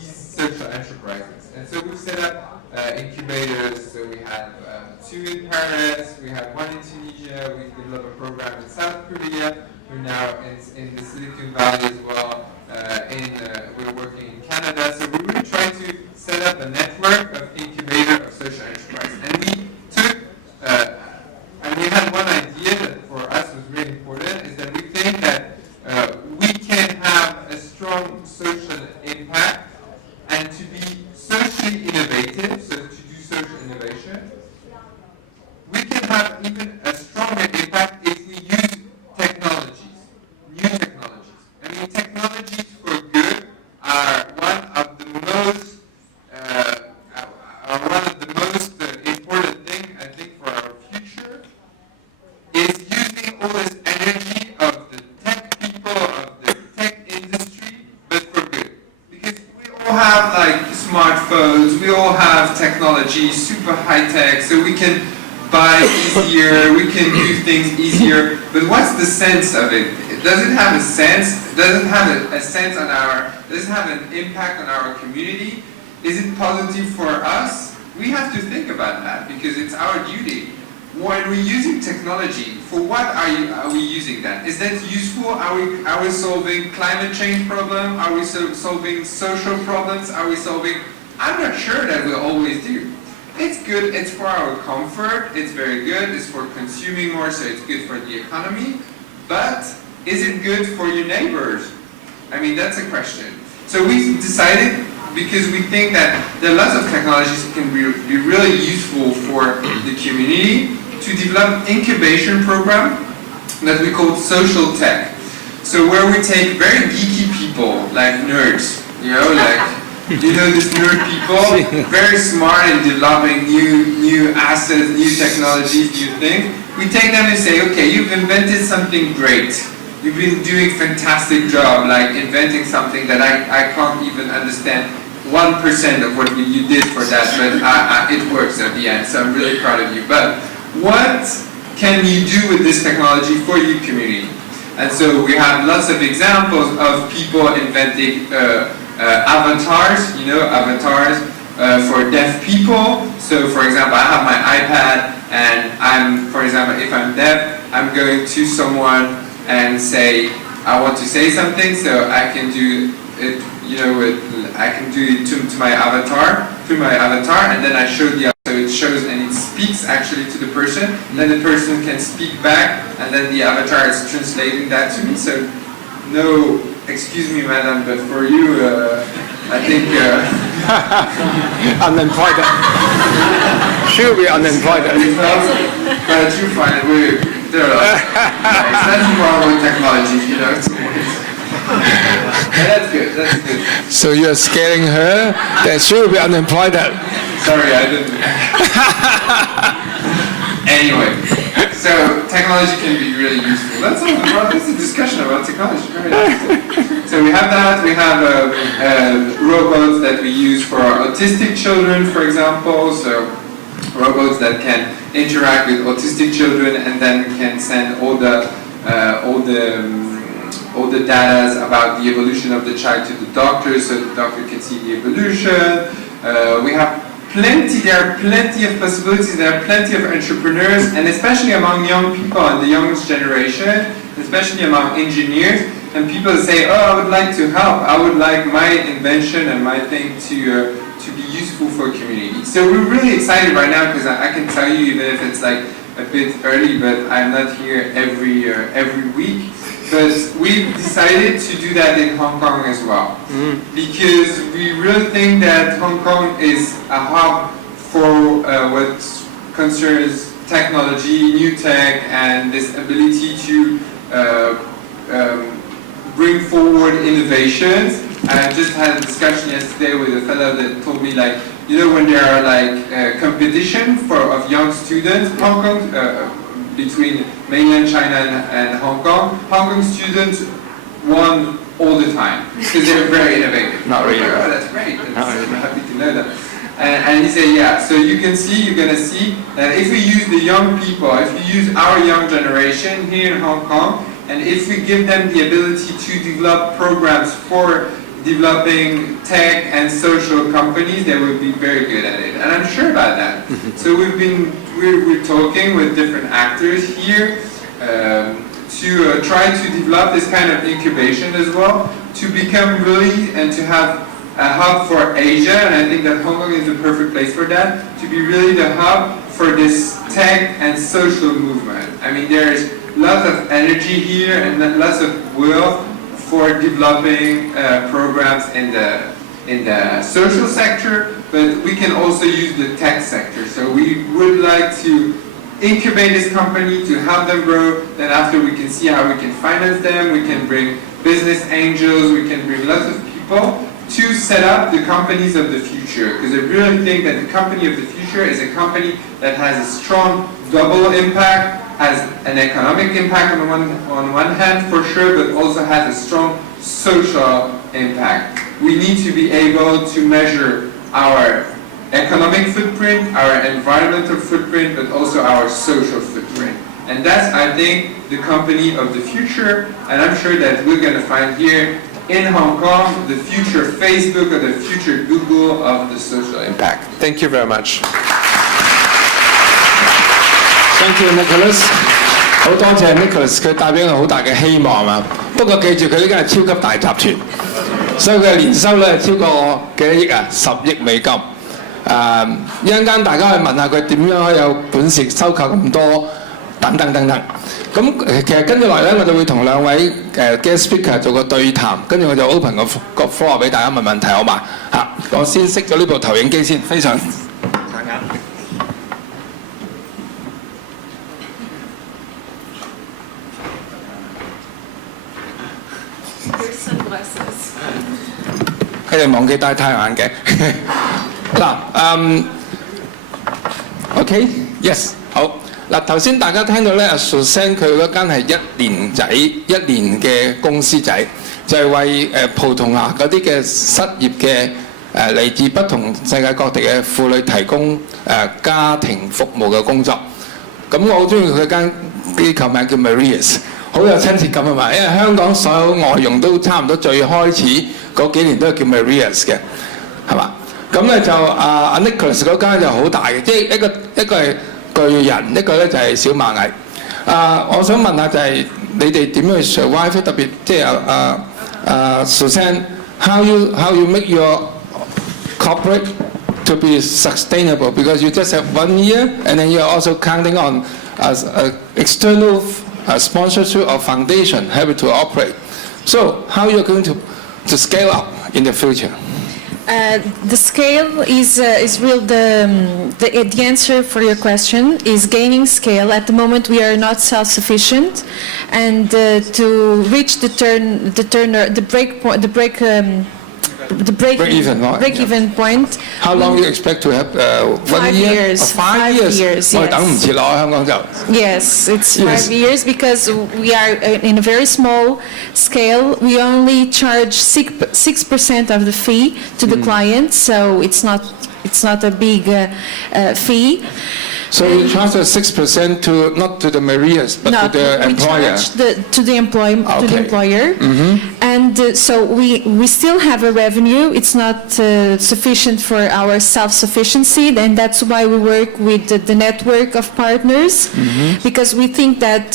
social enterprises. And so we've set up incubators. So we have 2 in Paris, we have 1 in Tunisia, we've developed a program in South Korea, we're now in the Silicon Valley as well, we're working in Canada. So we're really trying to set up a network of incubator of social enterprise. And we took, and we had one idea that for us was really important, is that we think that we can have a strong social impact and to be socially innovative, so to do social innovation. We can have even a stronger impact if we use technologies, new technologies. I mean, technologies for good are one of the most important things, I think, for our future, is using all this energy of the tech people, of the tech industry, but for good. Because we all have like smartphones, we all have technology, super high tech, so we can buy easier, we can do things easier, but what's the sense of it? Does it have a sense? Does it have a sense on does it have an impact on our community? Is it positive for us? We have to think about that because it's our duty. When we're using technology, for what are we using that? Is that useful? Are we solving climate change problem? Are we solving social problems? Are we solving? I'm not sure that we always do. It's good, it's for our comfort, it's very good, it's for consuming more, so it's good for the economy. But is it good for your neighbors? I mean, that's a question. So we decided, because we think that there are lots of technologies that can be really useful for the community, to develop incubation program that we call social tech. So where we take very geeky people, like nerds, these nerd people, very smart in developing new assets, new technologies, new things. We take them and say, okay, you've invented something great. You've been doing a fantastic job, like inventing something that I can't even understand 1% of what you did for that, but it works at the end, so I'm really proud of you. But what can you do with this technology for your community? And so we have lots of examples of people inventing avatars, avatars for deaf people. So for example, I have my iPad and for example, if I'm deaf, I'm going to someone and say, I want to say something, so I can do it, I can do it to my avatar, and then I show so it shows and it speaks actually to the person, then the person can speak back, and then the avatar is translating that to me. So no, excuse me madam, but for you, I think unemployed. She'll be unemployed. But you find it, there are that's wrong with technology, it's always. That's good, that's good. So you're scaring her that she'll be unemployed. Sorry, I didn't. Anyway, so technology can be really useful. That's a discussion about technology. Very nice. So we have that. We have robots that we use for autistic children, for example. So robots that can interact with autistic children and then can send all the data about the evolution of the child to the doctor, so the doctor can see the evolution. We have there are plenty of possibilities, there are plenty of entrepreneurs, and especially among young people and the youngest generation, especially among engineers, and people say, oh, I would like to help, I would like my invention and my thing to be useful for a community. So we're really excited right now because I can tell you, even if it's like a bit early, but I'm not here every week. But we decided to do that in Hong Kong as well, because we really think that Hong Kong is a hub for what concerns technology, new tech, and this ability to bring forward innovations. I just had a discussion yesterday with a fellow that told me, like, when there are like competition of young students, Hong Kong. Between mainland China and Hong Kong students won all the time because they're very innovative. Not really. Oh, that's great. I'm happy to know that. And he said, yeah, so you're going to see that if we use the young people, if we use our young generation here in Hong Kong, and if we give them the ability to develop programs for developing tech and social companies, they will be very good at it. And I'm sure about that. So we're talking with different actors here to try to develop this kind of incubation as well, to become really and to have a hub for Asia, and I think that Hong Kong is the perfect place for that, to be really the hub for this tech and social movement. I mean, there's lots of energy here and lots of will for developing programs in the social sector, but we can also use the tech sector. So we would like to incubate this company, to help them grow, then after we can see how we can finance them, we can bring business angels, we can bring lots of people to set up the companies of the future. Because I really think that the company of the future is a company that has a strong double impact, has an economic impact on one hand for sure, but also has a strong social impact. We need to be able to measure our economic footprint, our environmental footprint, but also our social footprint. And that's, I think, the company of the future, and I'm sure that we're going to find here in Hong Kong the future Facebook or the future Google of the social impact. Thank you very much. Thank you, Nicolas。好多謝 Nicolas， 佢帶俾我好大嘅希望啊！不過記住佢呢間係超級大集團，所以佢嘅年收咧超過幾多億啊？10億美金。一陣間大家去問下佢點樣可以有本事收購咁多等等等等。咁其實跟住落嚟咧，我就會同兩位guest speaker 做個對談，跟住我就 open 個 floor 俾大家問問題，好嘛？我先熄咗呢部投影機先，非常。佢哋忘記戴太陽眼鏡。嗱，OK，yes， 好。嗱，頭先大家聽到咧，Suzanne 佢嗰間係一年嘅公司仔，就係為葡萄牙嗰啲嘅失業嘅嚟自不同世界各地嘅婦女提供家庭服務嘅工作。咁我好中意佢間機構名叫 Marias。好有親切感啊嘛，因為香港所有外傭都差唔多最開始嗰幾年都係叫 Marias 嘅，係嘛？咁咧就阿 Nicolas 嗰間就好大嘅，即係一個係巨人，一個咧就係小螞蟻。我想問下就係你哋點樣去 survive， 特別即係Suzanne，how you make your corporate to be sustainable because you just have 1 year and then you're also counting on external sponsorship or foundation having to operate. So how are you going to scale up in the future? The scale is real. The answer for your question is gaining scale. At the moment, we are not self-sufficient, and to reach the break-even point. How long do you expect to have? 1 year? 5 years. 5 years. 我哋等唔切咯，香港就。Yes, it's 5 years because we are in a very small scale. We only charge 6% of the fee to the client, so it's not a big fee. So you charge 6% to not to the Marias but to the employer. To the employer, and so we still have a revenue. It's not sufficient for our self-sufficiency, and that's why we work with the network of partners, because we think that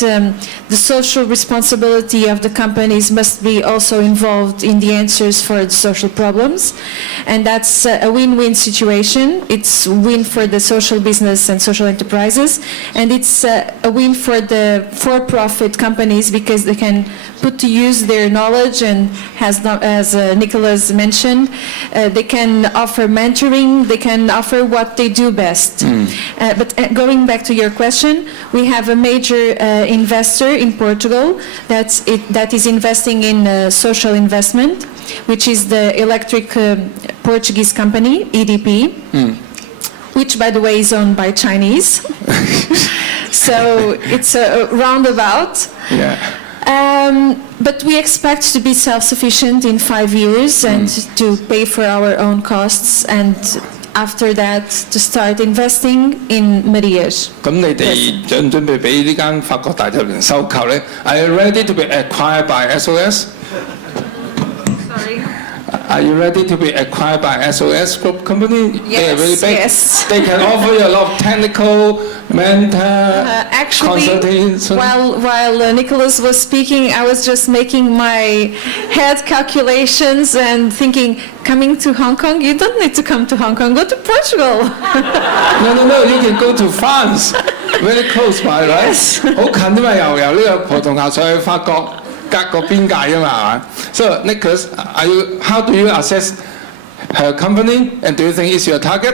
the social responsibility of the companies must be also involved in the answers for the social problems, and that's a win-win situation. It's a win for the social business and social enterprises, and it's a win for the for-profit companies because they can put to use their knowledge, and as Nicolas mentioned, they can offer mentoring, they can offer what they do best. But going back to your question, we have a major investor in Portugal that is investing in social investment, which is the electric Portuguese company, EDP. Which, by the way, is owned by Chinese. So it's a roundabout. Yeah. But we expect to be self-sufficient in 5 years and to pay for our own costs, and after that to start investing in Marias. 咁你哋準唔準備俾呢間法國大集團收購咧？ Are you ready to be acquired by SOS? Sorry. Are you ready to be acquired by SOS Group company? Yes, They are very big. yes. They can offer you a lot of technical, mentor, Actually, consultation. while Nicolas was speaking, I was just making my head calculations and thinking, coming to Hong Kong, you don't need to come to Hong Kong, go to Portugal. No, you can go to France. Very close by, right? Yes. 好近啫嘛，由呢個葡萄牙上去法國。隔個邊界啊嘛，係嘛？ So Nicolas, how do you assess her company, and do you think it's your target?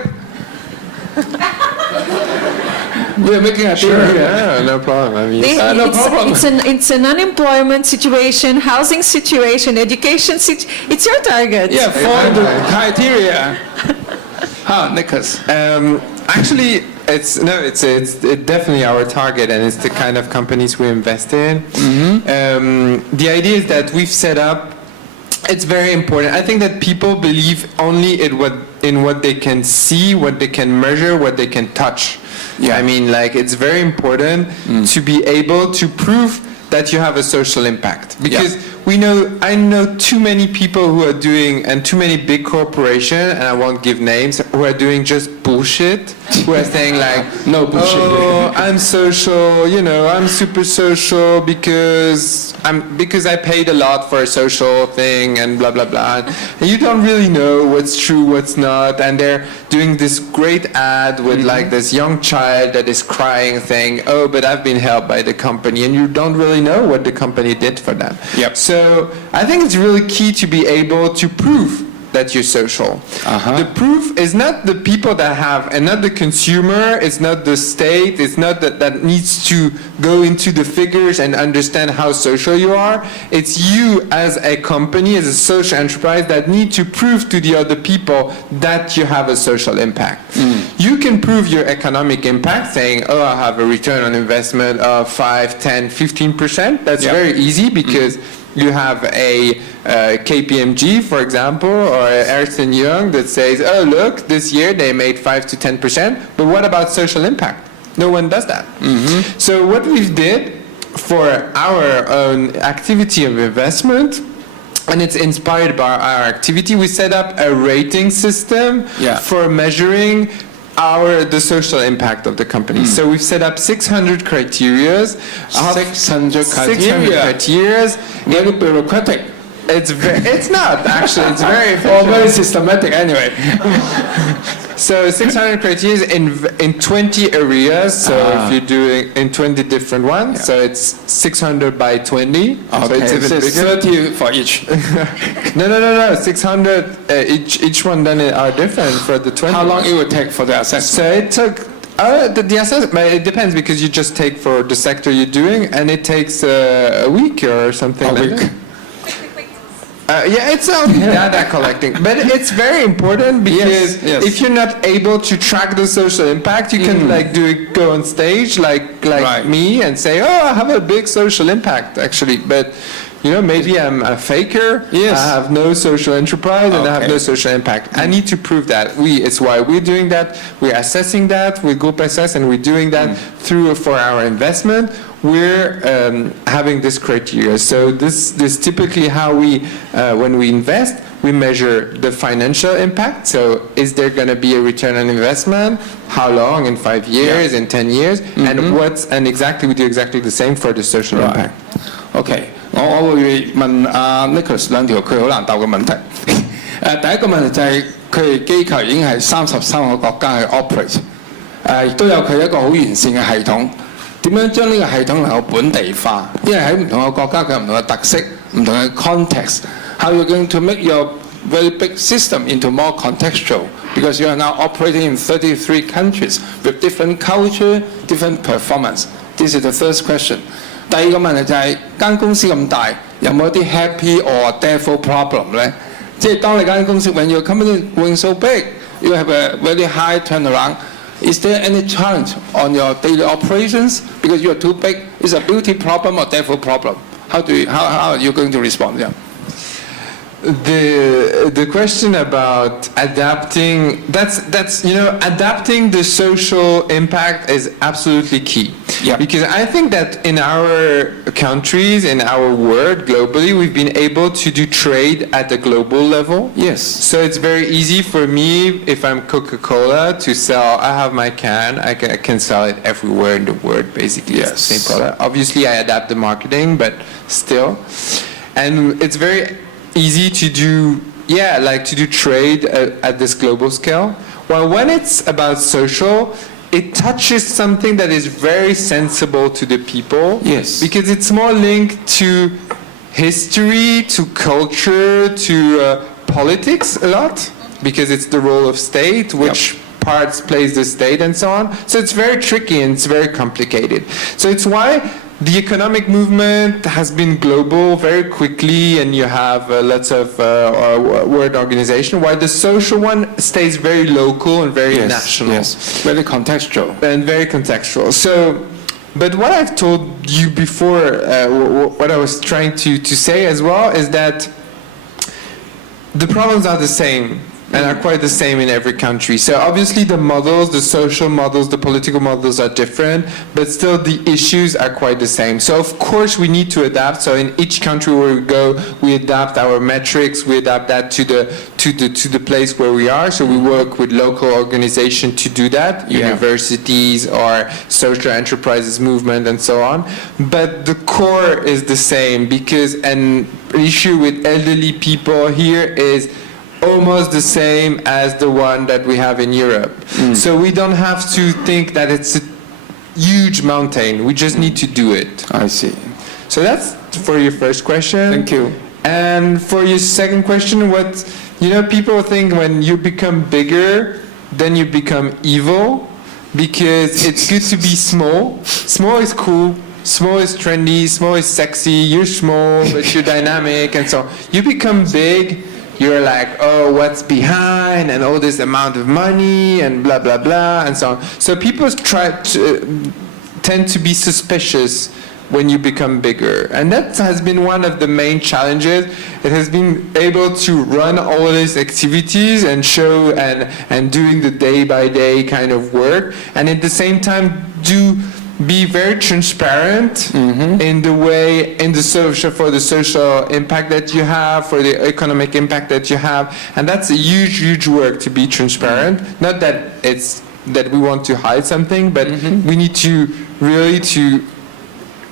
We are making a deal here. Yeah, no problem. I mean, no problem. It's an unemployment situation, housing situation, education situation. It's your target. Yeah, for the criteria. Nicolas. Actually, it's definitely our target, and it's the kind of companies we invest in. The idea is that we've set up. It's very important. I think that people believe only in what in what they can see, what they can measure, what they can touch. Yeah. I mean, like, it's very important to be able to prove that you have a social impact, because I know too many people who are doing, and too many big corporations, and I won't give names, who are doing just bullshit, who are saying like, No bullshit. oh, I'm social, I'm super social because I paid a lot for a social thing and blah blah blah. And you don't really know what's true, what's not, and they're doing this great ad with like this young child that is crying, saying, oh, but I've been helped by the company, and you don't really know what the company did for them. Yep. So I think it's really key to be able to prove that you're social. The proof is not the people that have, and not the consumer, it's not the state, it's not that needs to go into the figures and understand how social you are. It's you as a company, as a social enterprise, that need to prove to the other people that you have a social impact. You can prove your economic impact saying, oh, I have a return on investment of 5, 10, 15%. That's very easy because you have a KPMG, for example, or Ernst & Young that says, oh, look, this year they made 5 to 10%, but what about social impact? No one does that. So what we did for our own activity of investment, and it's inspired by our activity, we set up a rating system for measuring the social impact of the company. So we've set up 600 criteria. 600 criteria. Very bureaucratic. It's not actually. It's very very systematic anyway. So 600 criteria in 20 areas. So if you're doing in 20 different ones, so it's 600 by 20. Okay, so it's even bigger. 30 for each. No. 600 each one then are different for the 20. How long it would take for the assessment? So it took. The assessment, it depends, because you just take for the sector you're doing, and it takes a week or something. A like week. that. It's not data collecting, but it's very important because if you're not able to track the social impact, you can go on stage like me and say, oh, I have a big social impact actually, but maybe I'm a faker. I have no social enterprise and I have no social impact. I need to prove that. It's why we're doing that. We're assessing that with Groupe SS, and we're doing that for our investment. We're having this criteria. So this typically how we, when we invest, we measure the financial impact. So is there going to be a return on investment? How long? In 5 years? In 10 years? And exactly we do exactly the same for the social impact. OK， 我會問阿 Nicolas 兩條佢好難答嘅問題。第一個問題就係佢哋機構已經係33個國家去 operate， 亦都有佢一個好完善嘅系統。點樣將呢個系統能夠本地化？因為喺唔同嘅國家佢有唔同嘅特色、唔同嘅 context。How you going to make your very big system into more contextual? Because you are now operating in 33 countries with different culture, different performance. This is the first question. 第二個問題就係間公司咁大，有冇一啲 happy or devil problem 咧？即係當你間公司 when your company going so big, you have a very high turnaround. Is there any challenge on your daily operations because you are too big? Is a beauty problem or devil problem? How are you going to respond? Yeah. The question about adapting, that's adapting the social impact is absolutely key. Yeah. Because I think that in our countries, in our world, globally, we've been able to do trade at a global level. Yes. So it's very easy for me, if I'm Coca-Cola, to sell, I have my can, I can sell it everywhere in the world, basically. Yes. It's the same product. Obviously, I adapt the marketing, but still. And it's very easy to do, to do trade at this global scale. Well, when it's about social, it touches something that is very sensible to the people. Yes. Because it's more linked to history, to culture, to politics a lot. Because it's the role of state, which parts plays the state and so on. So it's very tricky and it's very complicated. So it's why the economic movement has been global very quickly, and you have lots of world organization, while the social one stays very local and very national. Yes, very contextual. And very contextual. So, but what I've told you before, what I was trying to say as well, is that the problems are the same and are quite the same in every country. So obviously the models, the social models, the political models are different, but still the issues are quite the same. So of course we need to adapt. So in each country where we go, we adapt our metrics, we adapt that to the place where we are. So we work with local organizations to do that, universities or social enterprises movement and so on. But the core is the same, because an issue with elderly people here is almost the same as the one that we have in Europe. So we don't have to think that it's a huge mountain. We just need to do it. I see. So that's for your first question. Thank you. And for your second question, people think when you become bigger, then you become evil, because it's good to be small. Small is cool. Small is trendy, small is sexy, you're small, but you're dynamic, and so on. You become big, you're like, oh, what's behind, and all this amount of money, and blah, blah, blah, and so on. So people tend to be suspicious when you become bigger. And that has been one of the main challenges. It has been able to run all these activities and show and doing the day-by-day kind of work, and at the same time be very transparent in the way, for the social impact that you have, for the economic impact that you have. And that's a huge, huge work to be transparent. Not that it's that we want to hide something, but we need to really to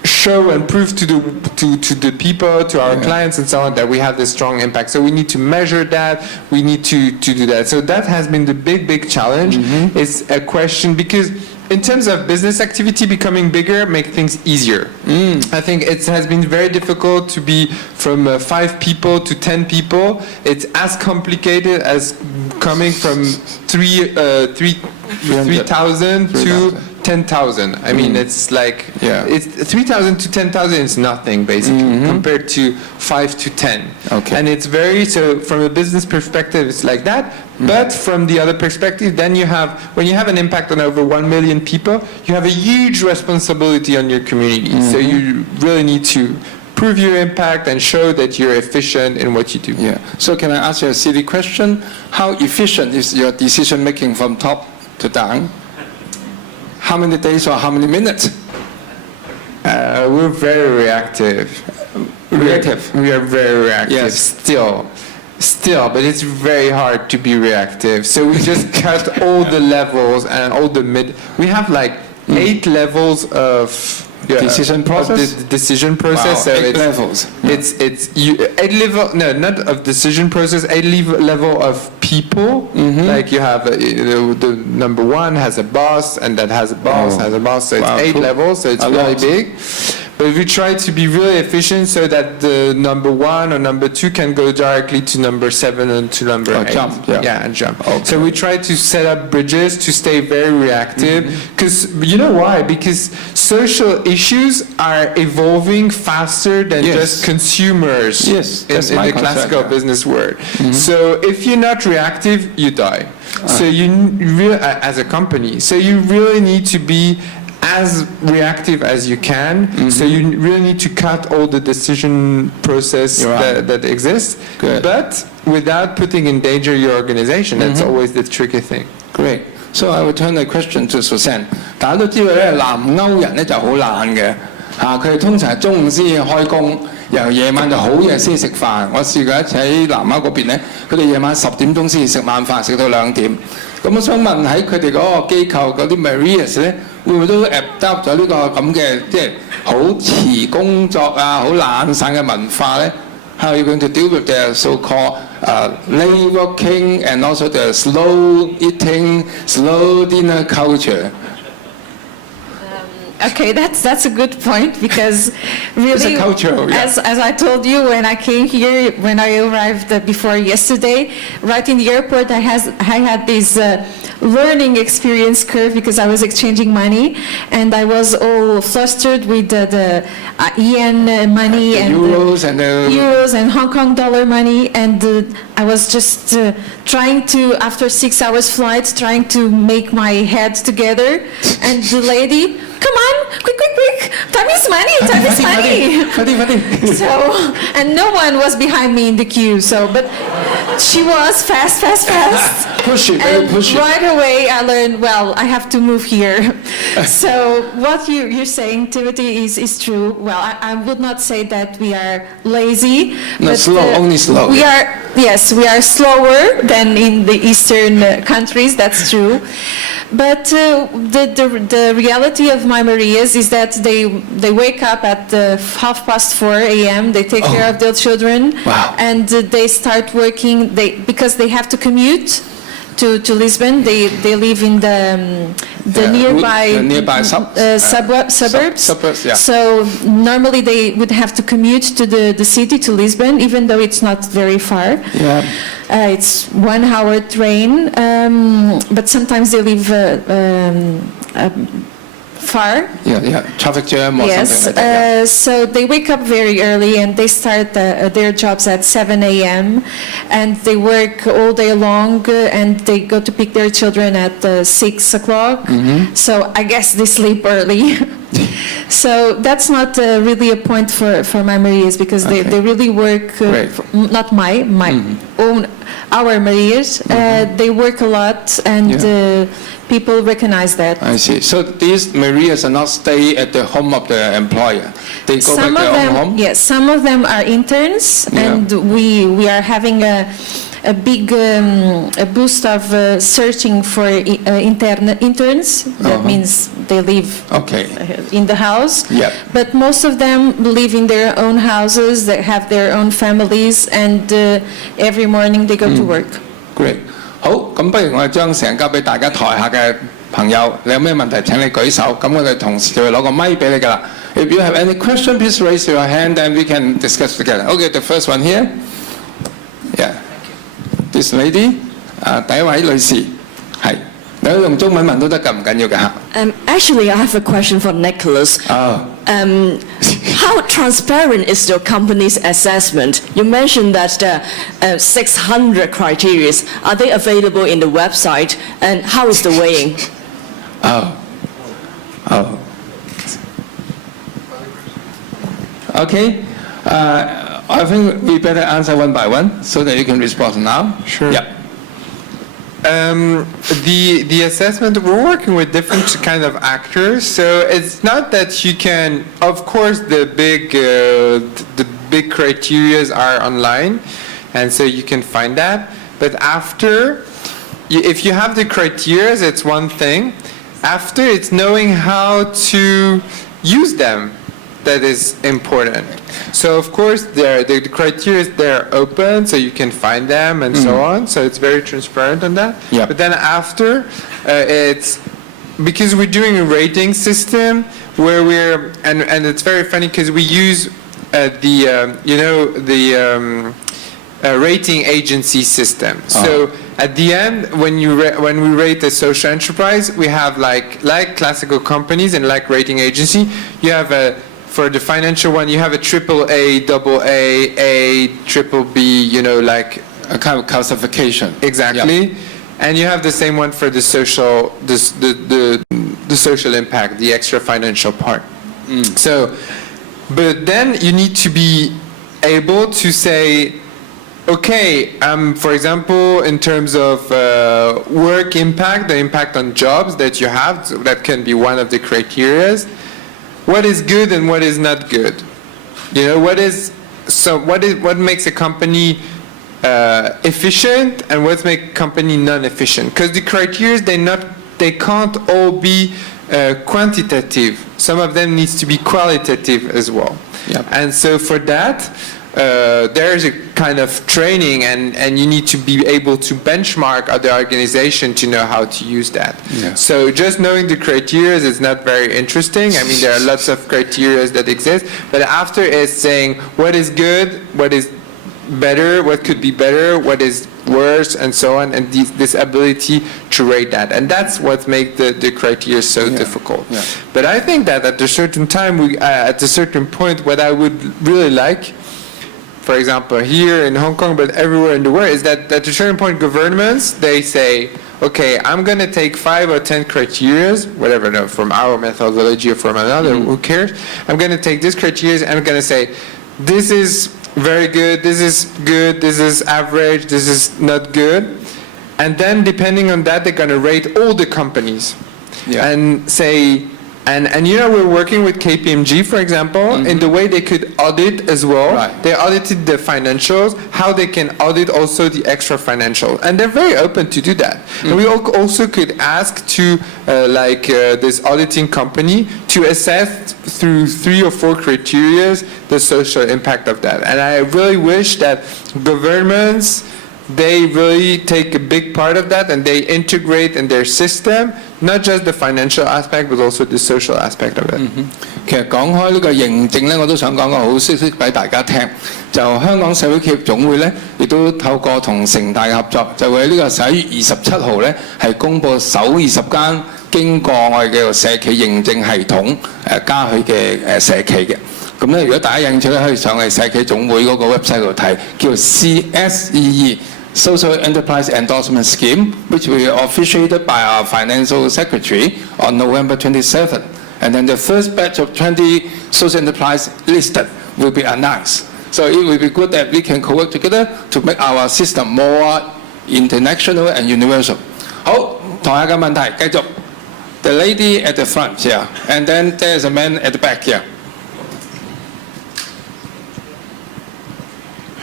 show and prove to the people, to our clients and so on, that we have this strong impact. So we need to measure that, we need to do that. So that has been the big challenge. It's a question, because in terms of business activity, becoming bigger make things easier. I think it has been very difficult to be from 5 people to 10 people. It's as complicated as coming from 3,000 to 10,000. I mean, it's like it's 3,000 to 10,000 is nothing basically compared to 5 to 10. Okay. And it's so from a business perspective, it's like that. But from the other perspective, then when you have an impact on over 1 million people, you have a huge responsibility on your community. So you really need to prove your impact and show that you're efficient in what you do. Yeah. So can I ask you a silly question? How efficient is your decision making from top to down? How many days or how many minutes? We're very reactive. Reactive? We are very reactive. Yes. Still, but it's very hard to be reactive. So we just cut all the levels and all the we have like 8 levels of decision process. The decision process. Wow, so 8 levels. It's 8 level. No, not of decision process. 8 level of people. Like you have the number 1 has a boss, and that has a boss, has a boss. So it's 8 levels. So it's really big. But we try to be really efficient so that the number 1 or number 2 can go directly to number 7 and to number 8. Jump, and jump. Okay. So we try to set up bridges to stay very reactive. Because you know why? Because social issues are evolving faster than just consumers in the classical business world. So if you're not reactive, you die. So as a company, so you really need to be as reactive as you can. So you really need to cut all the decision process that exists, but without putting in danger your organization. That's always the tricky thing. Great. So I will turn the question to Suzanne. 大家都知道咧，南歐人咧就好懶嘅，佢哋通常係中午先開工，由夜晚就好夜先食飯。我試過一次喺南歐嗰邊咧，佢哋夜晚10點鐘先食晚飯，食到2點。咁我想問喺佢哋嗰個機構嗰啲 Marias 咧，會唔會都 adapt 咗呢個咁嘅即係好遲工作啊、好懶散嘅文化咧？ How are you going to deal with the so-called late working and also the slow eating, slow dinner culture? Okay, that's a good point, because really, it's a culture, as I told you when I came here, when I arrived before yesterday, right in the airport, I had this learning experience curve, because I was exchanging money, and I was all flustered with the yen money and euros and Hong Kong dollar money, and I was just trying to, after 6 hours flight, trying to make my head together, and the lady, come on, quick, time is money. So, and no one was behind me in the queue, but she was fast. Pushy, very And pushy. right away I learned, well, I have to move here. So what you're saying, Timothy, is true. Well, I would not say that we are lazy. No, but, slow, only slow. We are slower than in the Eastern countries, that's true. But the reality of my Marias is that they wake up at 4:30 a.m. They take care of their children, Wow. and they start working. Because they have to commute to Lisbon. They live in the nearby suburbs. Suburbs, yeah. So normally they would have to commute to the city, to Lisbon, even though it's not very far. Yeah. It's 1 hour train, but sometimes they live far. Yeah, traffic jam or Yes, something like that. Yeah. so they wake up very early and they start their jobs at 7 a.m. and they work all day long and they go to pick their children at 6 o'clock. Mm-hmm. So I guess they sleep early. So that's not really a point for my Marias because they really work, Great. not my own, our Marias. They work a lot and people recognize that. I see. So these Marias are not stay at the home of the employer. They go Some back of to their own them, home? yes, some of them are interns, Yeah. and we are having a big a boost of searching for interns. That means they live Okay. in the house. Yep. But most of them live in their own houses. They have their own families, and every morning they go to work. Great. 好，咁不如我哋將成交俾大家台下嘅朋友，你有咩問題請你舉手，咁我哋同事就會攞個咪俾你㗎啦。If you have any question, please raise your hand and we can discuss together. Okay, the first one here. Yeah. This lady. 第一位女士，係，你可以用中文問都得㗎，唔緊要㗎嚇。Actually, I have a question for Nicolas. How transparent is your company's assessment? You mentioned that there are 600 criteria. Are they available in the website? And how is the weighing? Okay. I think we better answer one by one so that you can respond now. Sure. Yeah. The assessment, we're working with different kind of actors, so it's not that you can, of course the big criterias are online, and so you can find that, but after, if you have the criterias, it's one thing. After, it's knowing how to use them that is important. So of course the criteria, they're open, so you can find them and so on, so it's very transparent on that. Yeah. But then after, it's because we're doing a rating system where we're, and it's very funny because we use rating agency system. So at the end, when we rate a social enterprise, we have like classical companies and like rating agency, you have for the financial one, you have a AAA, AA, A, triple B, like A kind of classification. exactly. Yeah. And you have the same one for the social, the social impact, the extra financial part. So, but then you need to be able to say, okay, for example, in terms of work impact, the impact on jobs that you have, so that can be one of the criterias. What is good and what is not good? What makes a company efficient and what makes a company non-efficient? Because the criteria, they can't all be quantitative. Some of them needs to be qualitative as well. Yep. And so for that, there's a kind of training, and you need to be able to benchmark other organizations to know how to use that. Yeah. So just knowing the criteria is not very interesting. I mean, there are lots of criteria that exist, but after is saying what is good, what is better, what could be better, what is worse, and so on, and this ability to rate that. And that's what makes the criteria so difficult. Yeah. But I think that at a certain time, at a certain point, what I would really like, for example, here in Hong Kong, but everywhere in the world, is that at a certain point, governments, they say, okay, I'm going to take 5 or 10 criteria, whatever, no, from our methodology or from another, who cares? I'm going to take this criteria and I'm going to say, this is very good, this is average, this is not good. And then depending on that, they're going to rate all the companies. Yeah. And say, and you know, we're working with KPMG, for example, in the way they could audit as well. Right. They audited the financials, how they can audit also the extra financial. And they're very open to do that. And we also could ask to, this auditing company to assess through 3 or 4 criteria the social impact of that. And I really wish that governments, they really take a big part of that and they integrate in their system, not just the financial aspect, but also the social aspect of it. 其實講開呢個認證咧，我都想講個好消息俾大家聽。就香港社會企業總會咧，亦都透過同城大嘅合作，就會喺呢個11月27號咧，係公佈首20間經過我哋叫做社企認證系統加佢嘅社企嘅。咁咧，如果大家有興趣咧，可以上去社企總會嗰個 website 度睇，叫 CSEE。Social Enterprise Endorsement Scheme, which will be officiated by our Financial Secretary on November 27th. And then the first batch of 20 social enterprise listed will be announced. So it will be good that we can co-work together to make our system more international and universal. 好，台下嘅問題繼續。The lady at the front here, and then there's a man at the back here.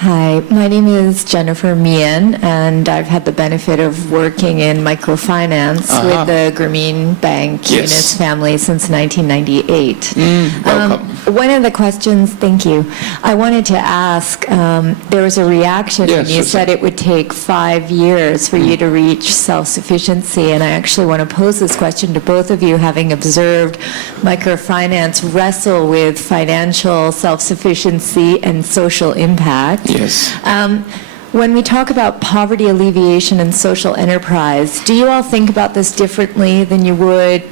Hi, my name is Jennifer Mian, and I've had the benefit of working in microfinance with the Grameen Bank Yunus family since 1998. Welcome. One of the questions, thank you, I wanted to ask, there was a reaction when you said it would take 5 years for you to reach self-sufficiency, and I actually want to pose this question to both of you, having observed microfinance wrestle with financial self-sufficiency and social impact. Yes. When we talk about poverty alleviation and social enterprise, do you all think about this differently than you would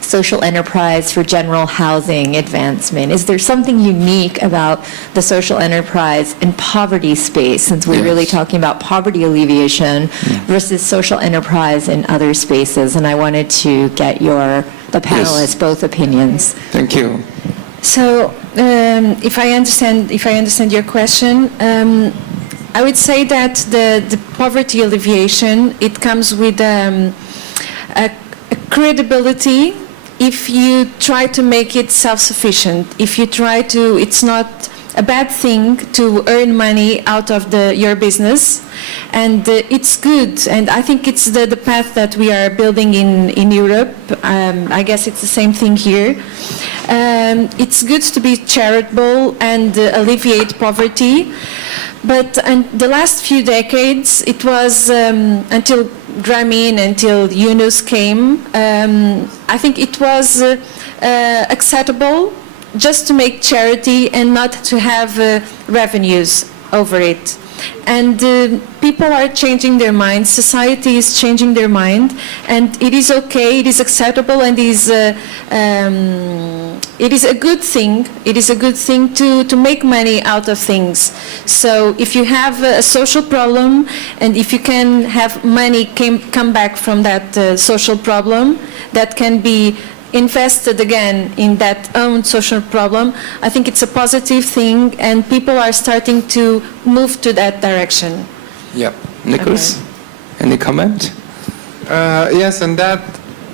social enterprise for general housing advancement? Is there something unique about the social enterprise and poverty space, since we're really talking about poverty alleviation versus social enterprise in other spaces? And I wanted to get the panelists, both opinions. Thank you. So, if I understand your question, I would say that the poverty alleviation, it comes with a credibility if you try to make it self-sufficient. If you try to, it's not a bad thing to earn money out of your business, and it's good. And I think it's the path that we are building in Europe. I guess it's the same thing here. It's good to be charitable and alleviate poverty, but in the last few decades, it was until Grameen, until Yunus came, I think it was acceptable just to make charity and not to have revenues over it. And people are changing their minds, society is changing their mind, and it is okay, it is acceptable, and it is a good thing. It is a good thing to make money out of things. So if you have a social problem, and if you can have money come back from that social problem, that can be invested again in that own social problem, I think it's a positive thing, and people are starting to move to that direction. Yep. Nicolas, any comment? Yes, and that,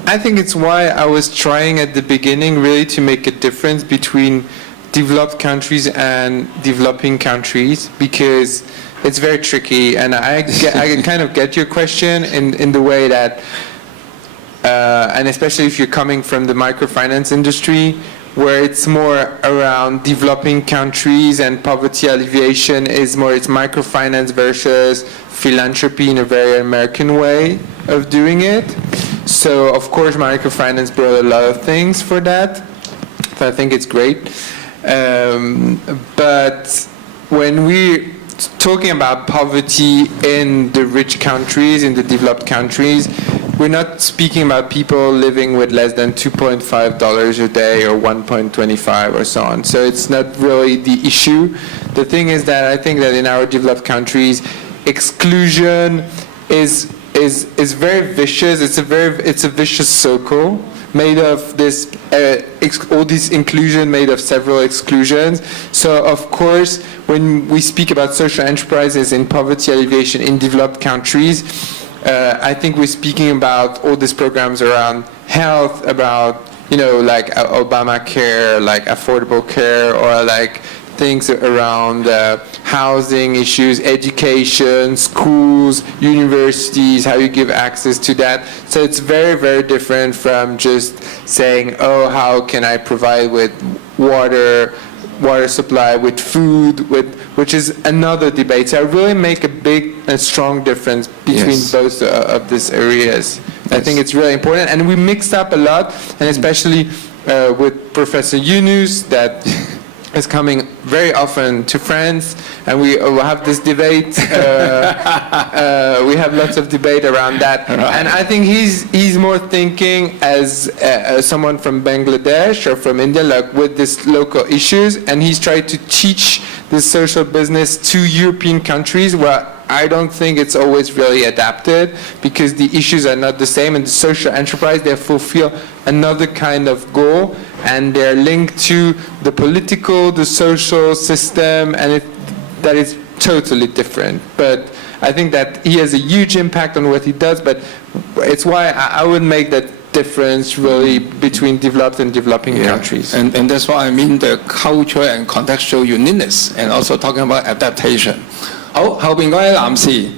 I think it's why I was trying at the beginning really to make a difference between developed countries and developing countries, because it's very tricky, and I kind of get your question in the way that and especially if you're coming from the microfinance industry, where it's more around developing countries and poverty alleviation is more, it's microfinance versus philanthropy in a very American way of doing it. So of course microfinance brought a lot of things for that. So I think it's great. But when we're talking about poverty in the rich countries, in the developed countries, we're not speaking about people living with less than $2.5 a day or 1.25 or so on. So it's not really the issue. The thing is that I think that in our developed countries, exclusion is very vicious. It's a vicious circle, made of this, all these inclusion made of several exclusions. So of course, when we speak about social enterprises in poverty alleviation in developed countries, I think we're speaking about all these programs around health, about, like Obamacare, like affordable care, or like things around housing issues, education, schools, universities, how you give access to that. So it's very, very different from just saying, oh, how can I provide with water supply, with food, which is another debate. So I really make a big and strong difference between both of these areas. I think it's really important, and we mixed up a lot, and especially with Professor Yunus, that is coming very often to France, and we have this debate. We have lots of debate around that, and I think he's more thinking as someone from Bangladesh or from India, like with these local issues, and he's trying to teach this social business to European countries where I don't think it's always really adapted, because the issues are not the same, and the social enterprise, they fulfill another kind of goal, and they're linked to the political, the social system, and that is totally different. But I think that he has a huge impact on what he does, but it's why I would make that difference really between developed and developing countries. And that's what I mean, the cultural and contextual uniqueness, and also talking about adaptation. 好，後邊嗰位男士，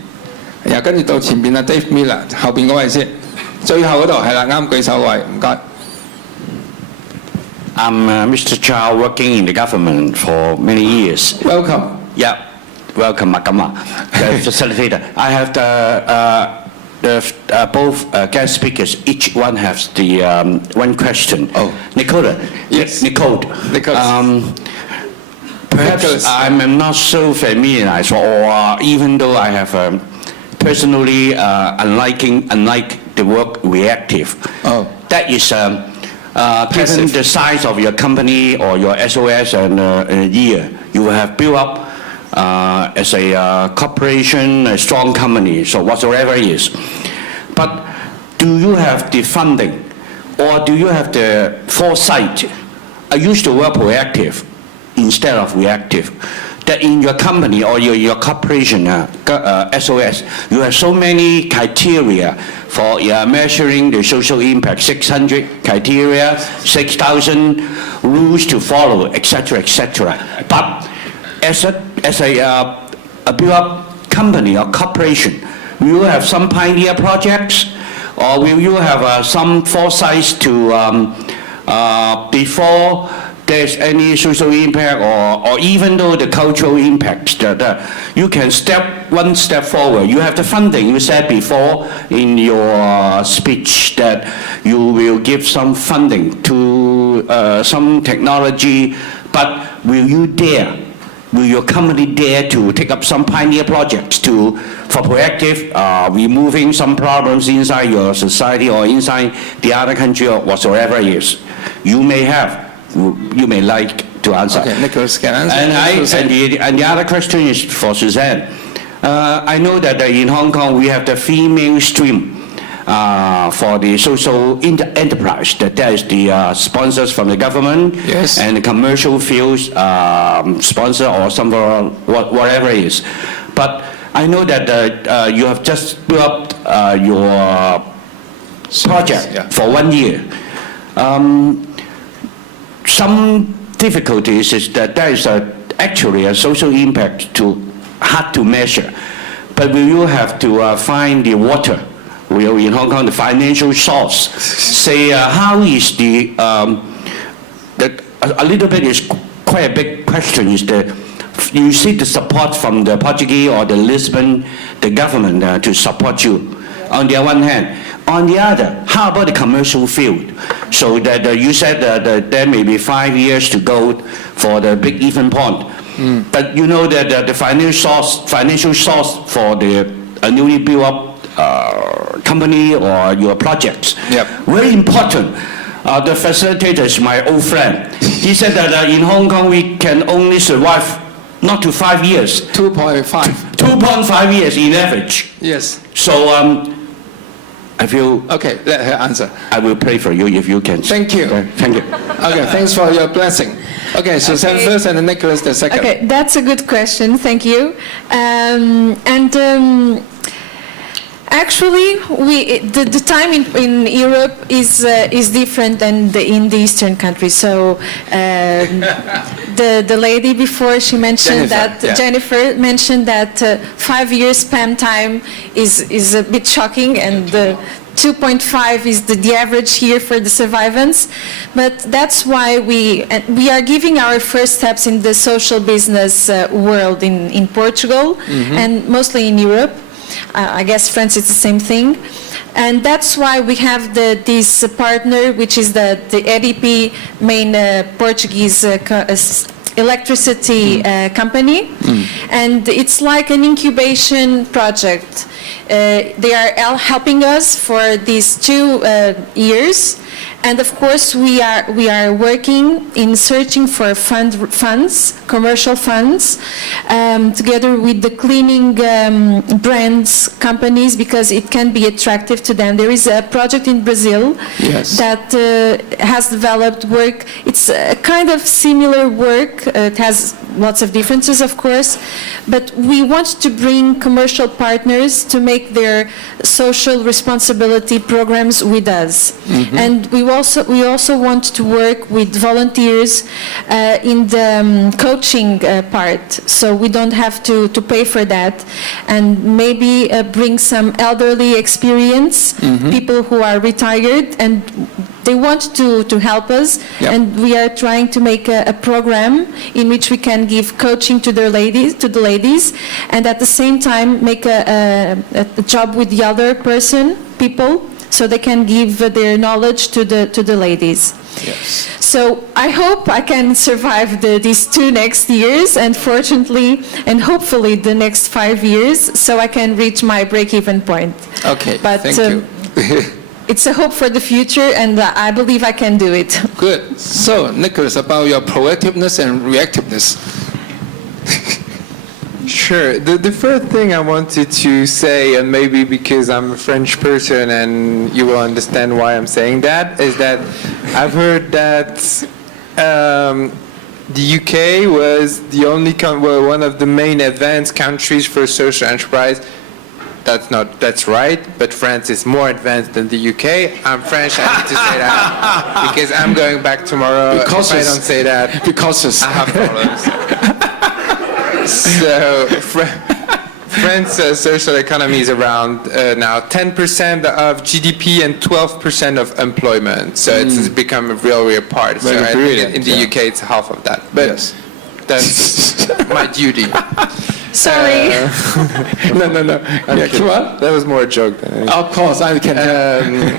然後跟住到前邊啊 Dave Miller， 後邊嗰位先，最後嗰度係啦，啱舉手位，唔該。I'm Mr. Chow, working in the government for many years. Welcome. Yeah, welcome, Makama, the facilitator. I have both guest speakers. Each one has the one question. Oh, Nicolas. Yes. Nicolas. Perhaps Nicolas. I'm not so familiarized, or even though I have personally unlike the word reactive. Oh. That is, given the size of your company or your SOS and a year, you have built up as a corporation, a strong company, so whatsoever it is. But do you have the funding, or do you have the foresight? I use the word proactive instead of reactive. That in your company or your corporation, SOS, you have so many criteria for measuring the social impact, 600 criteria, 6,000 rules to follow, etc., etc. But as a built-up company or corporation, will you have some pioneer projects, or will you have some foresight to before there's any social impact, or even though the cultural impact, that you can one step forward. You have the funding. You said before in your speech that you will give some funding to some technology, but will your company dare to take up some pioneer projects for proactive, removing some problems inside your society or inside the other country or whatsoever it is? You may like to answer. Okay, Nicolas can answer. And the other question is for Suzanne. I know that in Hong Kong we have the female stream for the social enterprise. That is the sponsors from the government, yes, and the commercial fields sponsor or some whatever it is. But I know that you have just built up your project for 1 year. Some difficulties is that there is actually a social impact hard to measure. But will you have to find the water? Will in Hong Kong the financial source? Say how is a little bit is quite a big question. Is you see the support from the Portuguese or the Lisbon, the government to support you on the one hand. On the other, how about the commercial field? So that you said that there may be 5 years to go for the big even pond. But you know that the financial source for a newly built up company or your projects. Yep. Very important. The facilitator is my old friend. He said that in Hong Kong we can only survive not to 5 years. 2.5. 2.5 years in average. Yes. So I feel Okay, let her answer. I will pray for you if you can. Thank you. Thank you. Okay, thanks for your blessing. Okay, Suzanne Okay. first and then Nicolas the second. Okay, that's a good question. Thank you. Actually, the time in Europe is different than in the Eastern countries. So the lady before, she mentioned Jennifer mentioned that 5 years spam time is a bit shocking, and 2.5 is the average here for the survivants. But that's why we are giving our first steps in the social business world in Portugal and mostly in Europe. I guess France is the same thing. And that's why we have this partner, which is the EDP, main Portuguese electricity company. And it's like an incubation project. They are helping us for these 2 years. And of course, we are working in searching for funds, commercial funds, together with the cleaning brands companies, because it can be attractive to them. There is a project in Brazil that has developed work. It's a kind of similar work. It has lots of differences, of course, but we want to bring commercial partners to make their social responsibility programs with us. And we also want to work with volunteers in the coaching part, so we don't have to pay for that, and maybe bring some elderly experience, people who are retired, and they want to help us, and we are trying to make a program in which we can give coaching to the ladies, and at the same time make a job with the other people, so they can give their knowledge to the ladies. Yes. So I hope I can survive these 2 next years, and fortunately and hopefully the next 5 years, so I can reach my break-even point. Okay, But, thank you. It's a hope for the future, and I believe I can do it. Good. So, Nicolas, about your proactiveness and reactiveness. Sure. The first thing I wanted to say, and maybe because I'm a French person and you will understand why I'm saying that, is that I've heard that the UK was the only one of the main advanced countries for social enterprise. That's right, but France is more advanced than the UK. I'm French, I need to say that, because I'm going back tomorrow. If I don't say that, Because I have problems. So, France's social economy is around now 10% of GDP and 12% of employment. So it's become a real part. So I think in the UK it's half of that. But that's my duty. Sorry. No. Yeah, come on. That was more a joke than anything. Of course, I can.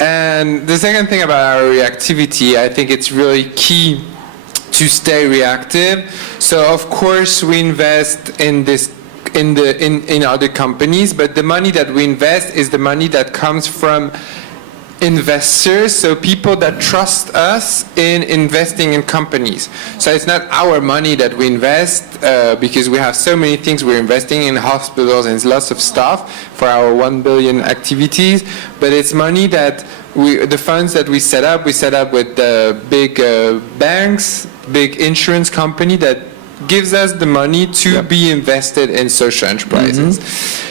And the second thing about our reactivity, I think it's really key to stay reactive. So of course we invest in other companies, but the money that we invest is the money that comes from investors, so people that trust us in investing in companies. So it's not our money that we invest, because we have so many things. We're investing in hospitals and lots of stuff for our 1 billion activities, but it's money that the funds that we set up with the big banks, big insurance company that gives us the money to be invested in social enterprises.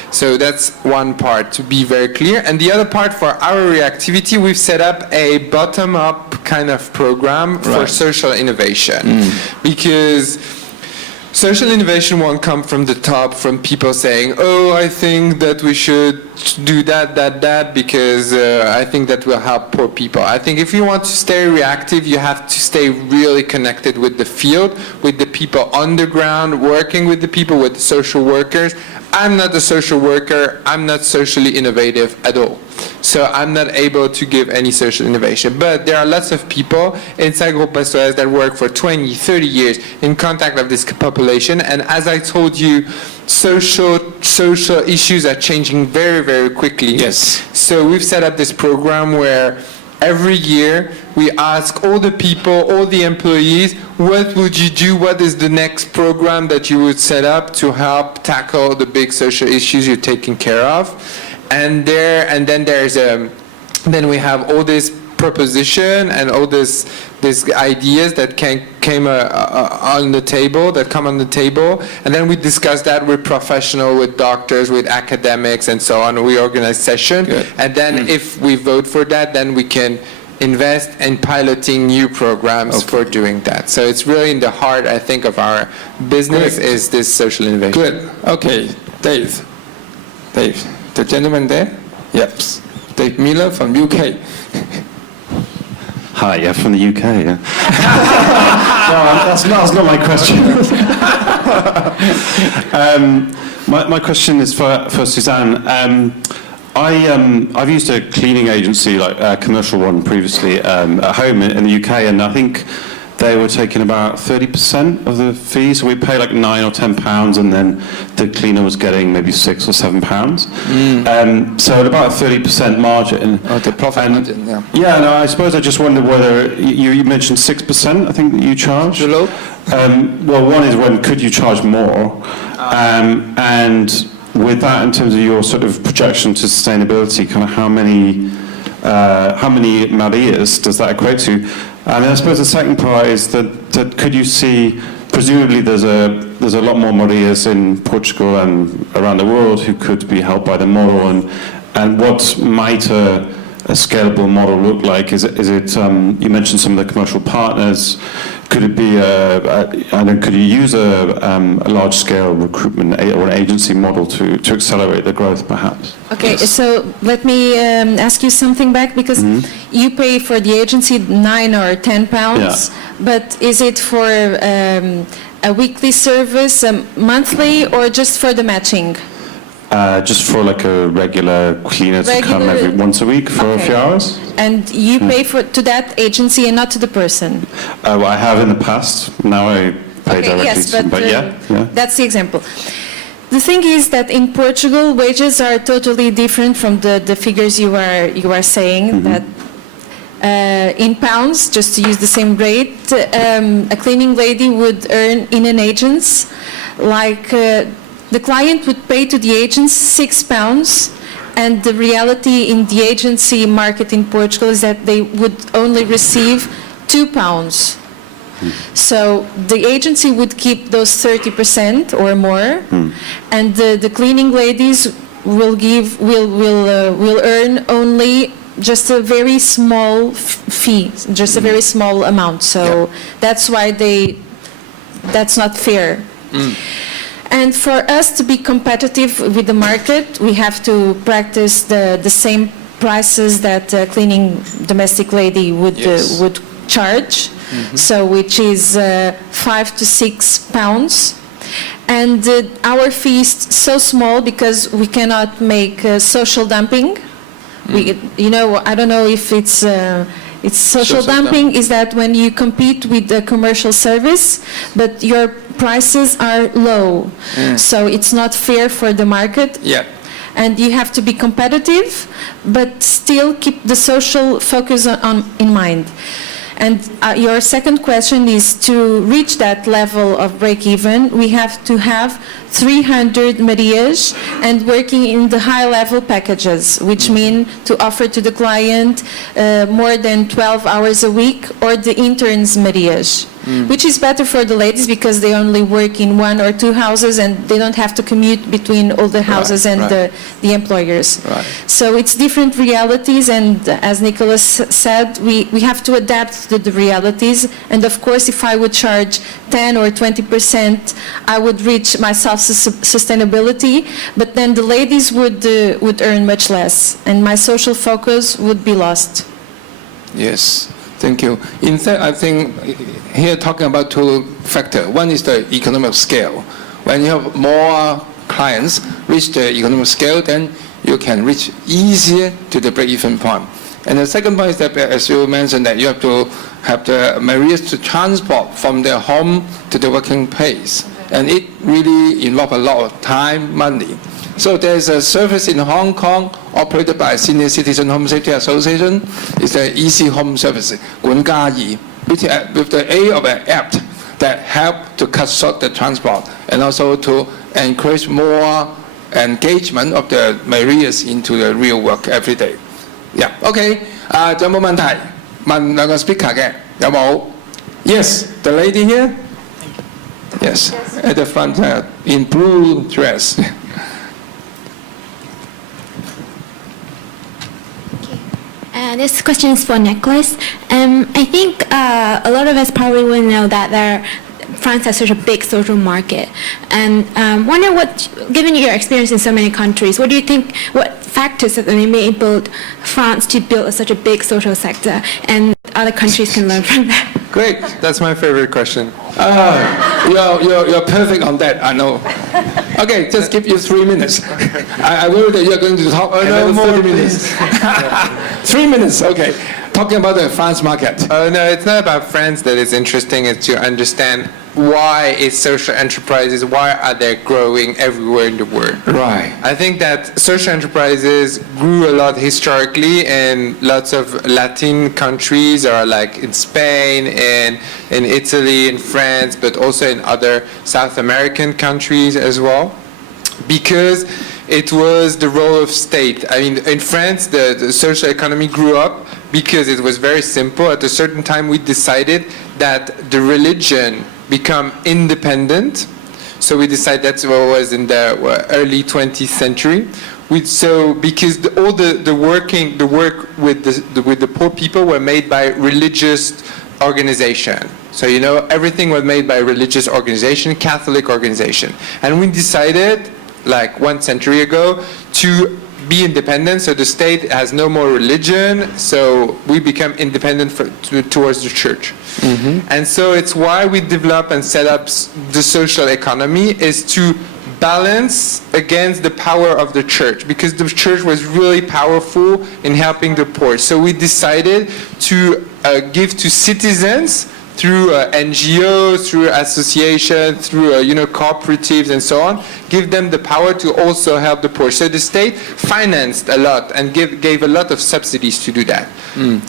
So that's one part, to be very clear. And the other part, for our reactivity, we've set up a bottom-up kind of program for social innovation. Because social innovation won't come from the top, from people saying, oh, I think that we should do that, because I think that will help poor people. I think if you want to stay reactive, you have to stay really connected with the field, with the people on the ground, working with the people, with the social workers. I'm not a social worker, I'm not socially innovative at all. So I'm not able to give any social innovation. But there are lots of people inside Groupe SOS that work for 20, 30 years in contact with this population. And as I told you, social issues are changing very, very quickly. Yes. So we've set up this program where every year we ask all the people, all the employees, what would you do? What is the next program that you would set up to help tackle the big social issues you're taking care of? and then then we have all this proposition and all these ideas that come on the table, and then we discuss that with professionals, with doctors, with academics, and so on. We organize sessions, and then if we vote for that, then we can invest in piloting new programs for doing that. So it's really in the heart, I think, of our business is this social innovation. Good. Okay, Dave, the gentleman there. Yep. Dave Miller from UK. Hi, yeah, from the UK. Yeah. No, that's not my question. My question is for Suzanne. I've used a cleaning agency, like a commercial one previously, at home in the UK, and I think they were taking about 30% of the fees. So we pay like £9 or £10, and then the cleaner was getting maybe £6 or £7. So at about a 30% margin. Oh, the profit margin, yeah. Yeah, no, I suppose I just wondered whether you mentioned 6%. I think that you charge. Hello. Well, one is when could you charge more, and with that, in terms of your sort of projection to sustainability, kind of how many Marias does that equate to? And I suppose the second part is that could you see, presumably there's a lot more Marias in Portugal and around the world who could be helped by the model, and what might a scalable model look like? Is it you mentioned some of the commercial partners. Could it be could you use a large-scale recruitment or an agency model to accelerate the growth, perhaps? Okay, so let me ask you something back, because you pay for the agency £9 or £10, but is it for a weekly service, monthly, or just for the matching? Just for like a regular cleaner to come once a week for a few hours. And you pay to that agency and not to the person? Well, I have in the past. Now I pay directly yes, to them. But yeah. That's the example. The thing is that in Portugal, wages are totally different from the figures you are saying. That in pounds, just to use the same rate, a cleaning lady would earn in an agency like the client would pay to the agent £6, and the reality in the agency market in Portugal is that they would only receive £2. So the agency would keep those 30% or more, and the cleaning ladies will earn only just a very small fee, just a very small amount. So that's why that's not fair. And for us to be competitive with the market, we have to practice the same prices that cleaning domestic lady would charge. So which is £5 to £6. And our fee is so small because we cannot make social dumping. I don't know if it's social dumping is that when you compete with the commercial service, but your prices are low. So it's not fair for the market. Yeah. And you have to be competitive, but still keep the social focus in mind. And your second question is, to reach that level of break-even, we have to have 300 Marias and working in the high-level packages, which mean to offer to the client more than 12 hours a week, or the interns Marias, which is better for the ladies because they only work in 1 or 2 houses and they don't have to commute between all the houses and the employers. So it's different realities, and as Nicolas said, we have to adapt to the realities. And of course, if I would charge 10 or 20%, I would reach my self-sustainability, but then the ladies would earn much less, and my social focus would be lost. Yes, thank you. In fact, I think here talking about 2 factors. One is the economic scale. When you have more clients reach the economic scale, then you can reach easier to the break-even point. And the second point is that, as you mentioned, that you have to have the Marias to transport from their home to the working place. And it really involves a lot of time, money. So there's a service in Hong Kong operated by Senior Citizen Home Safety Association. It's the Easy Home Service, 管家儀, with the aid of an app that help to cut short the transport and also to encourage more engagement of the Marias into the real work every day. Yeah, okay. 仲有冇問題？問兩個 speaker 嘅有冇 ？Yes, the lady here. Yes, at the front in blue dress. This question is for Nicolas. I think a lot of us probably will know that France has such a big social market, and wonder what, given your experience in so many countries, what do you think? What factors have enabled France to build such a big social sector, and other countries can learn from that? Great, that's my favorite question. You're perfect on that, I know. Okay, just give you 3 minutes. I worry that you're going to talk another 30 minutes. 3 minutes, okay. Talking about the France market. No, it's not about France that is interesting. It's to understand why is social enterprises, why are they growing everywhere in the world? Right. I think that social enterprises grew a lot historically in lots of Latin countries, or like in Spain, in Italy, in France, but also in other South American countries as well, because it was the role of state. I mean, in France, the social economy grew up because it was very simple. At a certain time, we decided that the religion become independent. So we decided that's what was in the early 20th century. Because all the work with the poor people were made by religious organization. So everything was made by religious organization, Catholic organization, and we decided, like 1 century ago, to be independent. So the state has no more religion, so we become independent towards the church. Mm-hmm. And so it's why we develop and set up the social economy, is to balance against the power of the church, because the church was really powerful in helping the poor. So we decided to give to citizens through NGOs, through associations, through cooperatives and so on, give them the power to also help the poor. So the state financed a lot and gave a lot of subsidies to do that.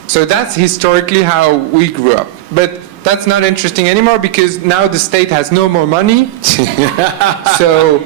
So that's historically how we grew up. But that's not interesting anymore, because now the state has no more money. So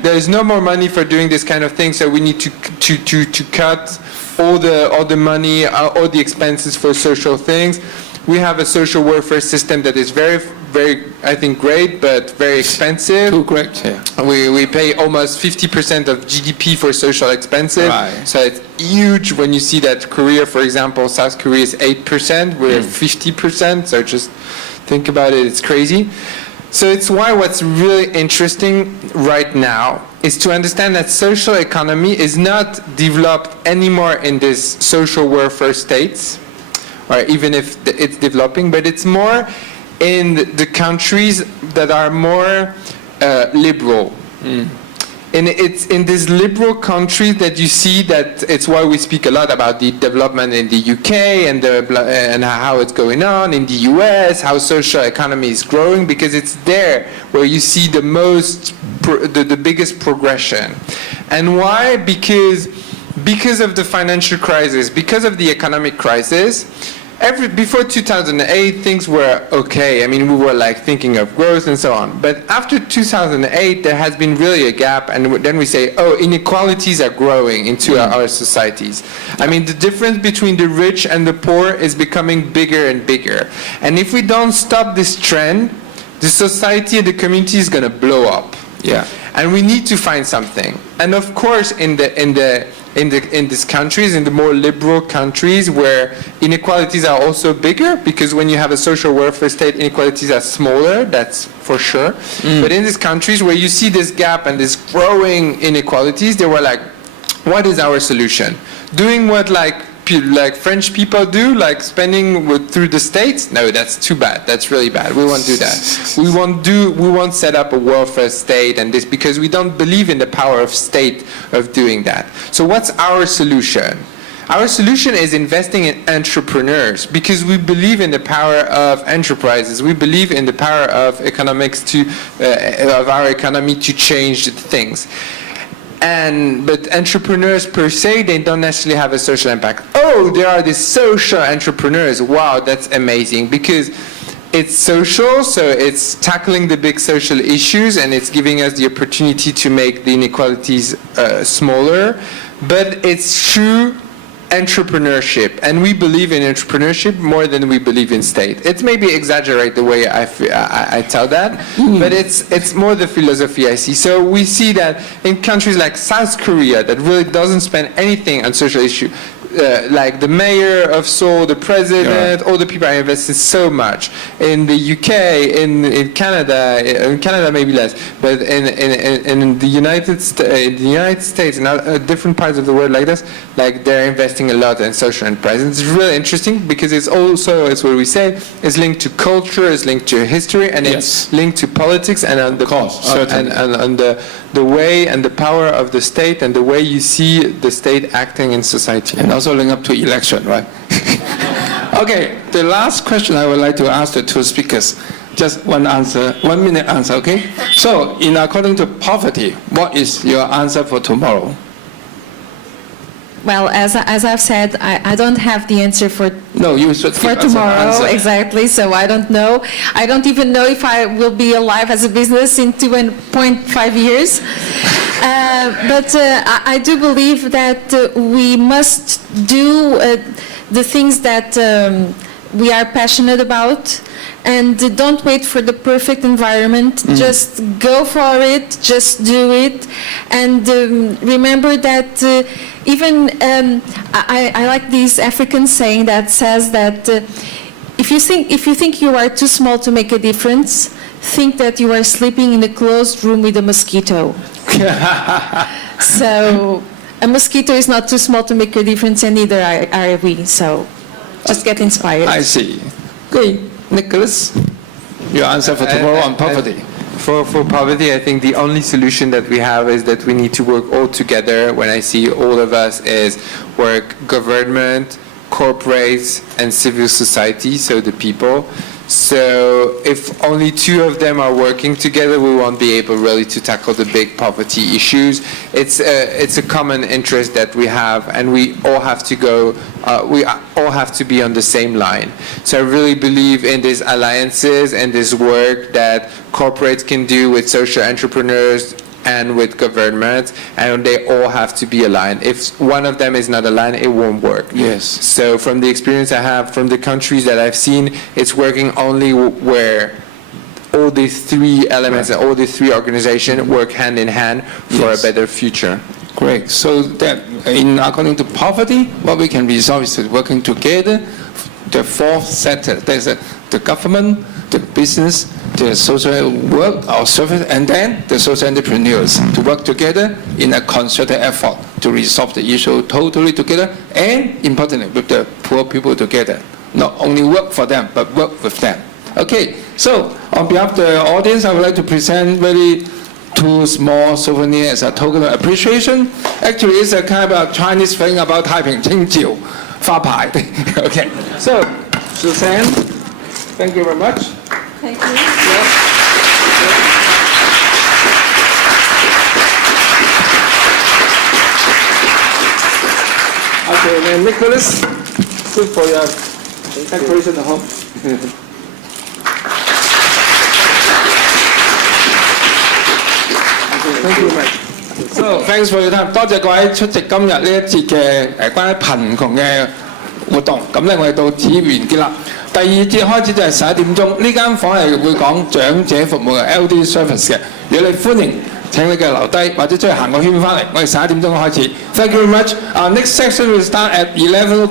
there's no more money for doing this kind of thing. So we need to cut all the money, all the expenses for social things. We have a social welfare system that is very, very, I think, great, but very expensive. Too great, yeah. We pay almost 50% of GDP for social expenses. Right. So it's huge when you see that Korea, for example, South Korea is 8%, we're 50%. So just think about it, it's crazy. So it's why what's really interesting right now is to understand that social economy is not developed anymore in these social welfare states, or even if it's developing, but it's more in the countries that are more liberal. And it's in these liberal countries that you see that it's why we speak a lot about the development in the UK and how it's going on in the US, how social economy is growing, because it's there where you see the biggest progression. And why? Because of the financial crisis, because of the economic crisis. Before 2008, things were okay. I mean, we were like thinking of growth and so on. But after 2008, there has been really a gap, and then we say, oh, inequalities are growing into our societies. I mean, the difference between the rich and the poor is becoming bigger and bigger. And if we don't stop this trend, the society and the community is going to blow up. Yeah. And we need to find something. And of course, in these countries, in the more liberal countries, where inequalities are also bigger, because when you have a social welfare state, inequalities are smaller, that's for sure. But in these countries where you see this gap and this growing inequalities, they were like, what is our solution? Doing what like French people do, like spending through the states? No, that's too bad. That's really bad. We won't do that. We won't set up a welfare state and this, because we don't believe in the power of state of doing that. So what's our solution? Our solution is investing in entrepreneurs, because we believe in the power of enterprises. We believe in the power of economics of our economy to change things. But entrepreneurs per se, they don't necessarily have a social impact. Oh, there are these social entrepreneurs. Wow, that's amazing, because it's social, so it's tackling the big social issues, and it's giving us the opportunity to make the inequalities smaller. But it's true entrepreneurship, and we believe in entrepreneurship more than we believe in state. It's maybe exaggerate the way I tell that, but it's more the philosophy I see. So we see that in countries like South Korea that really doesn't spend anything on social issue, like the mayor of Seoul, the president, all the people are invested so much. In the UK, in Canada maybe less, but in the United States and different parts of the world like this, like they're investing a lot in social enterprise. And it's really interesting because it's also, as what we say, is linked to culture, is linked to history, and it's linked to politics and on the the way and the power of the state and the way you see the state acting in society. And also link up to election, right? Okay, the last question I would like to ask the two speakers. Just one answer, 1 minute answer, okay? So, in according to poverty, what is your answer for tomorrow? Well, as I've said, I don't have the answer for you should for give us an tomorrow, answer. exactly, so I don't know. I don't even know if I will be alive as a business in 2.5 years. But I do believe that we must do the things that we are passionate about, and don't wait for the perfect environment. Just go for it, just do it, and remember that even I like this African saying that says that if you think you are too small to make a difference, think that you are sleeping in a closed room with a mosquito. So a mosquito is not too small to make a difference, and neither are we. So just get inspired. I see. Okay, Nicolas, your answer for tomorrow on poverty. For poverty, I think the only solution that we have is that we need to work all together. When I see all of us is work government, corporates, and civil society, so the people. So if only two of them are working together, we won't be able really to tackle the big poverty issues. It's a common interest that we have, and we all have to go. We all have to be on the same line. So I really believe in these alliances and this work that corporates can do with social entrepreneurs and with government, and they all have to be aligned. If one of them is not aligned, it won't work. Yes. So from the experience I have from the countries that I've seen, it's working only where all these three elements and all these three organizations work hand in hand for a better future. Great. So that according to poverty, what we can resolve is working together. The fourth sector, there's the government, the business, the social work or service, and then the social entrepreneurs to work together in a concerted effort to resolve the issue totally together, and importantly with the poor people together. Not only work for them, but work with them. Okay, so on behalf of the audience, I would like to present two small souvenirs as a token of appreciation. Actually, it's a kind of a Chinese thing about Taiping, 清酒, 发牌. Okay, so Suzanne, thank you very much. Thank you. Okay, then Nicolas, good for your decoration at home. Thank you very much. So thanks for your time. 多謝各位出席今日呢一節嘅關於貧窮嘅活動。咁咧，我哋到此完結啦。第二節開始就係11點鐘，呢間房係會講長者服務嘅 LD service 嘅。如果你歡迎，請你嘅留低或者出去行個圈翻嚟。我哋11點鐘開始。Thank you very much. Our next session will start at 11.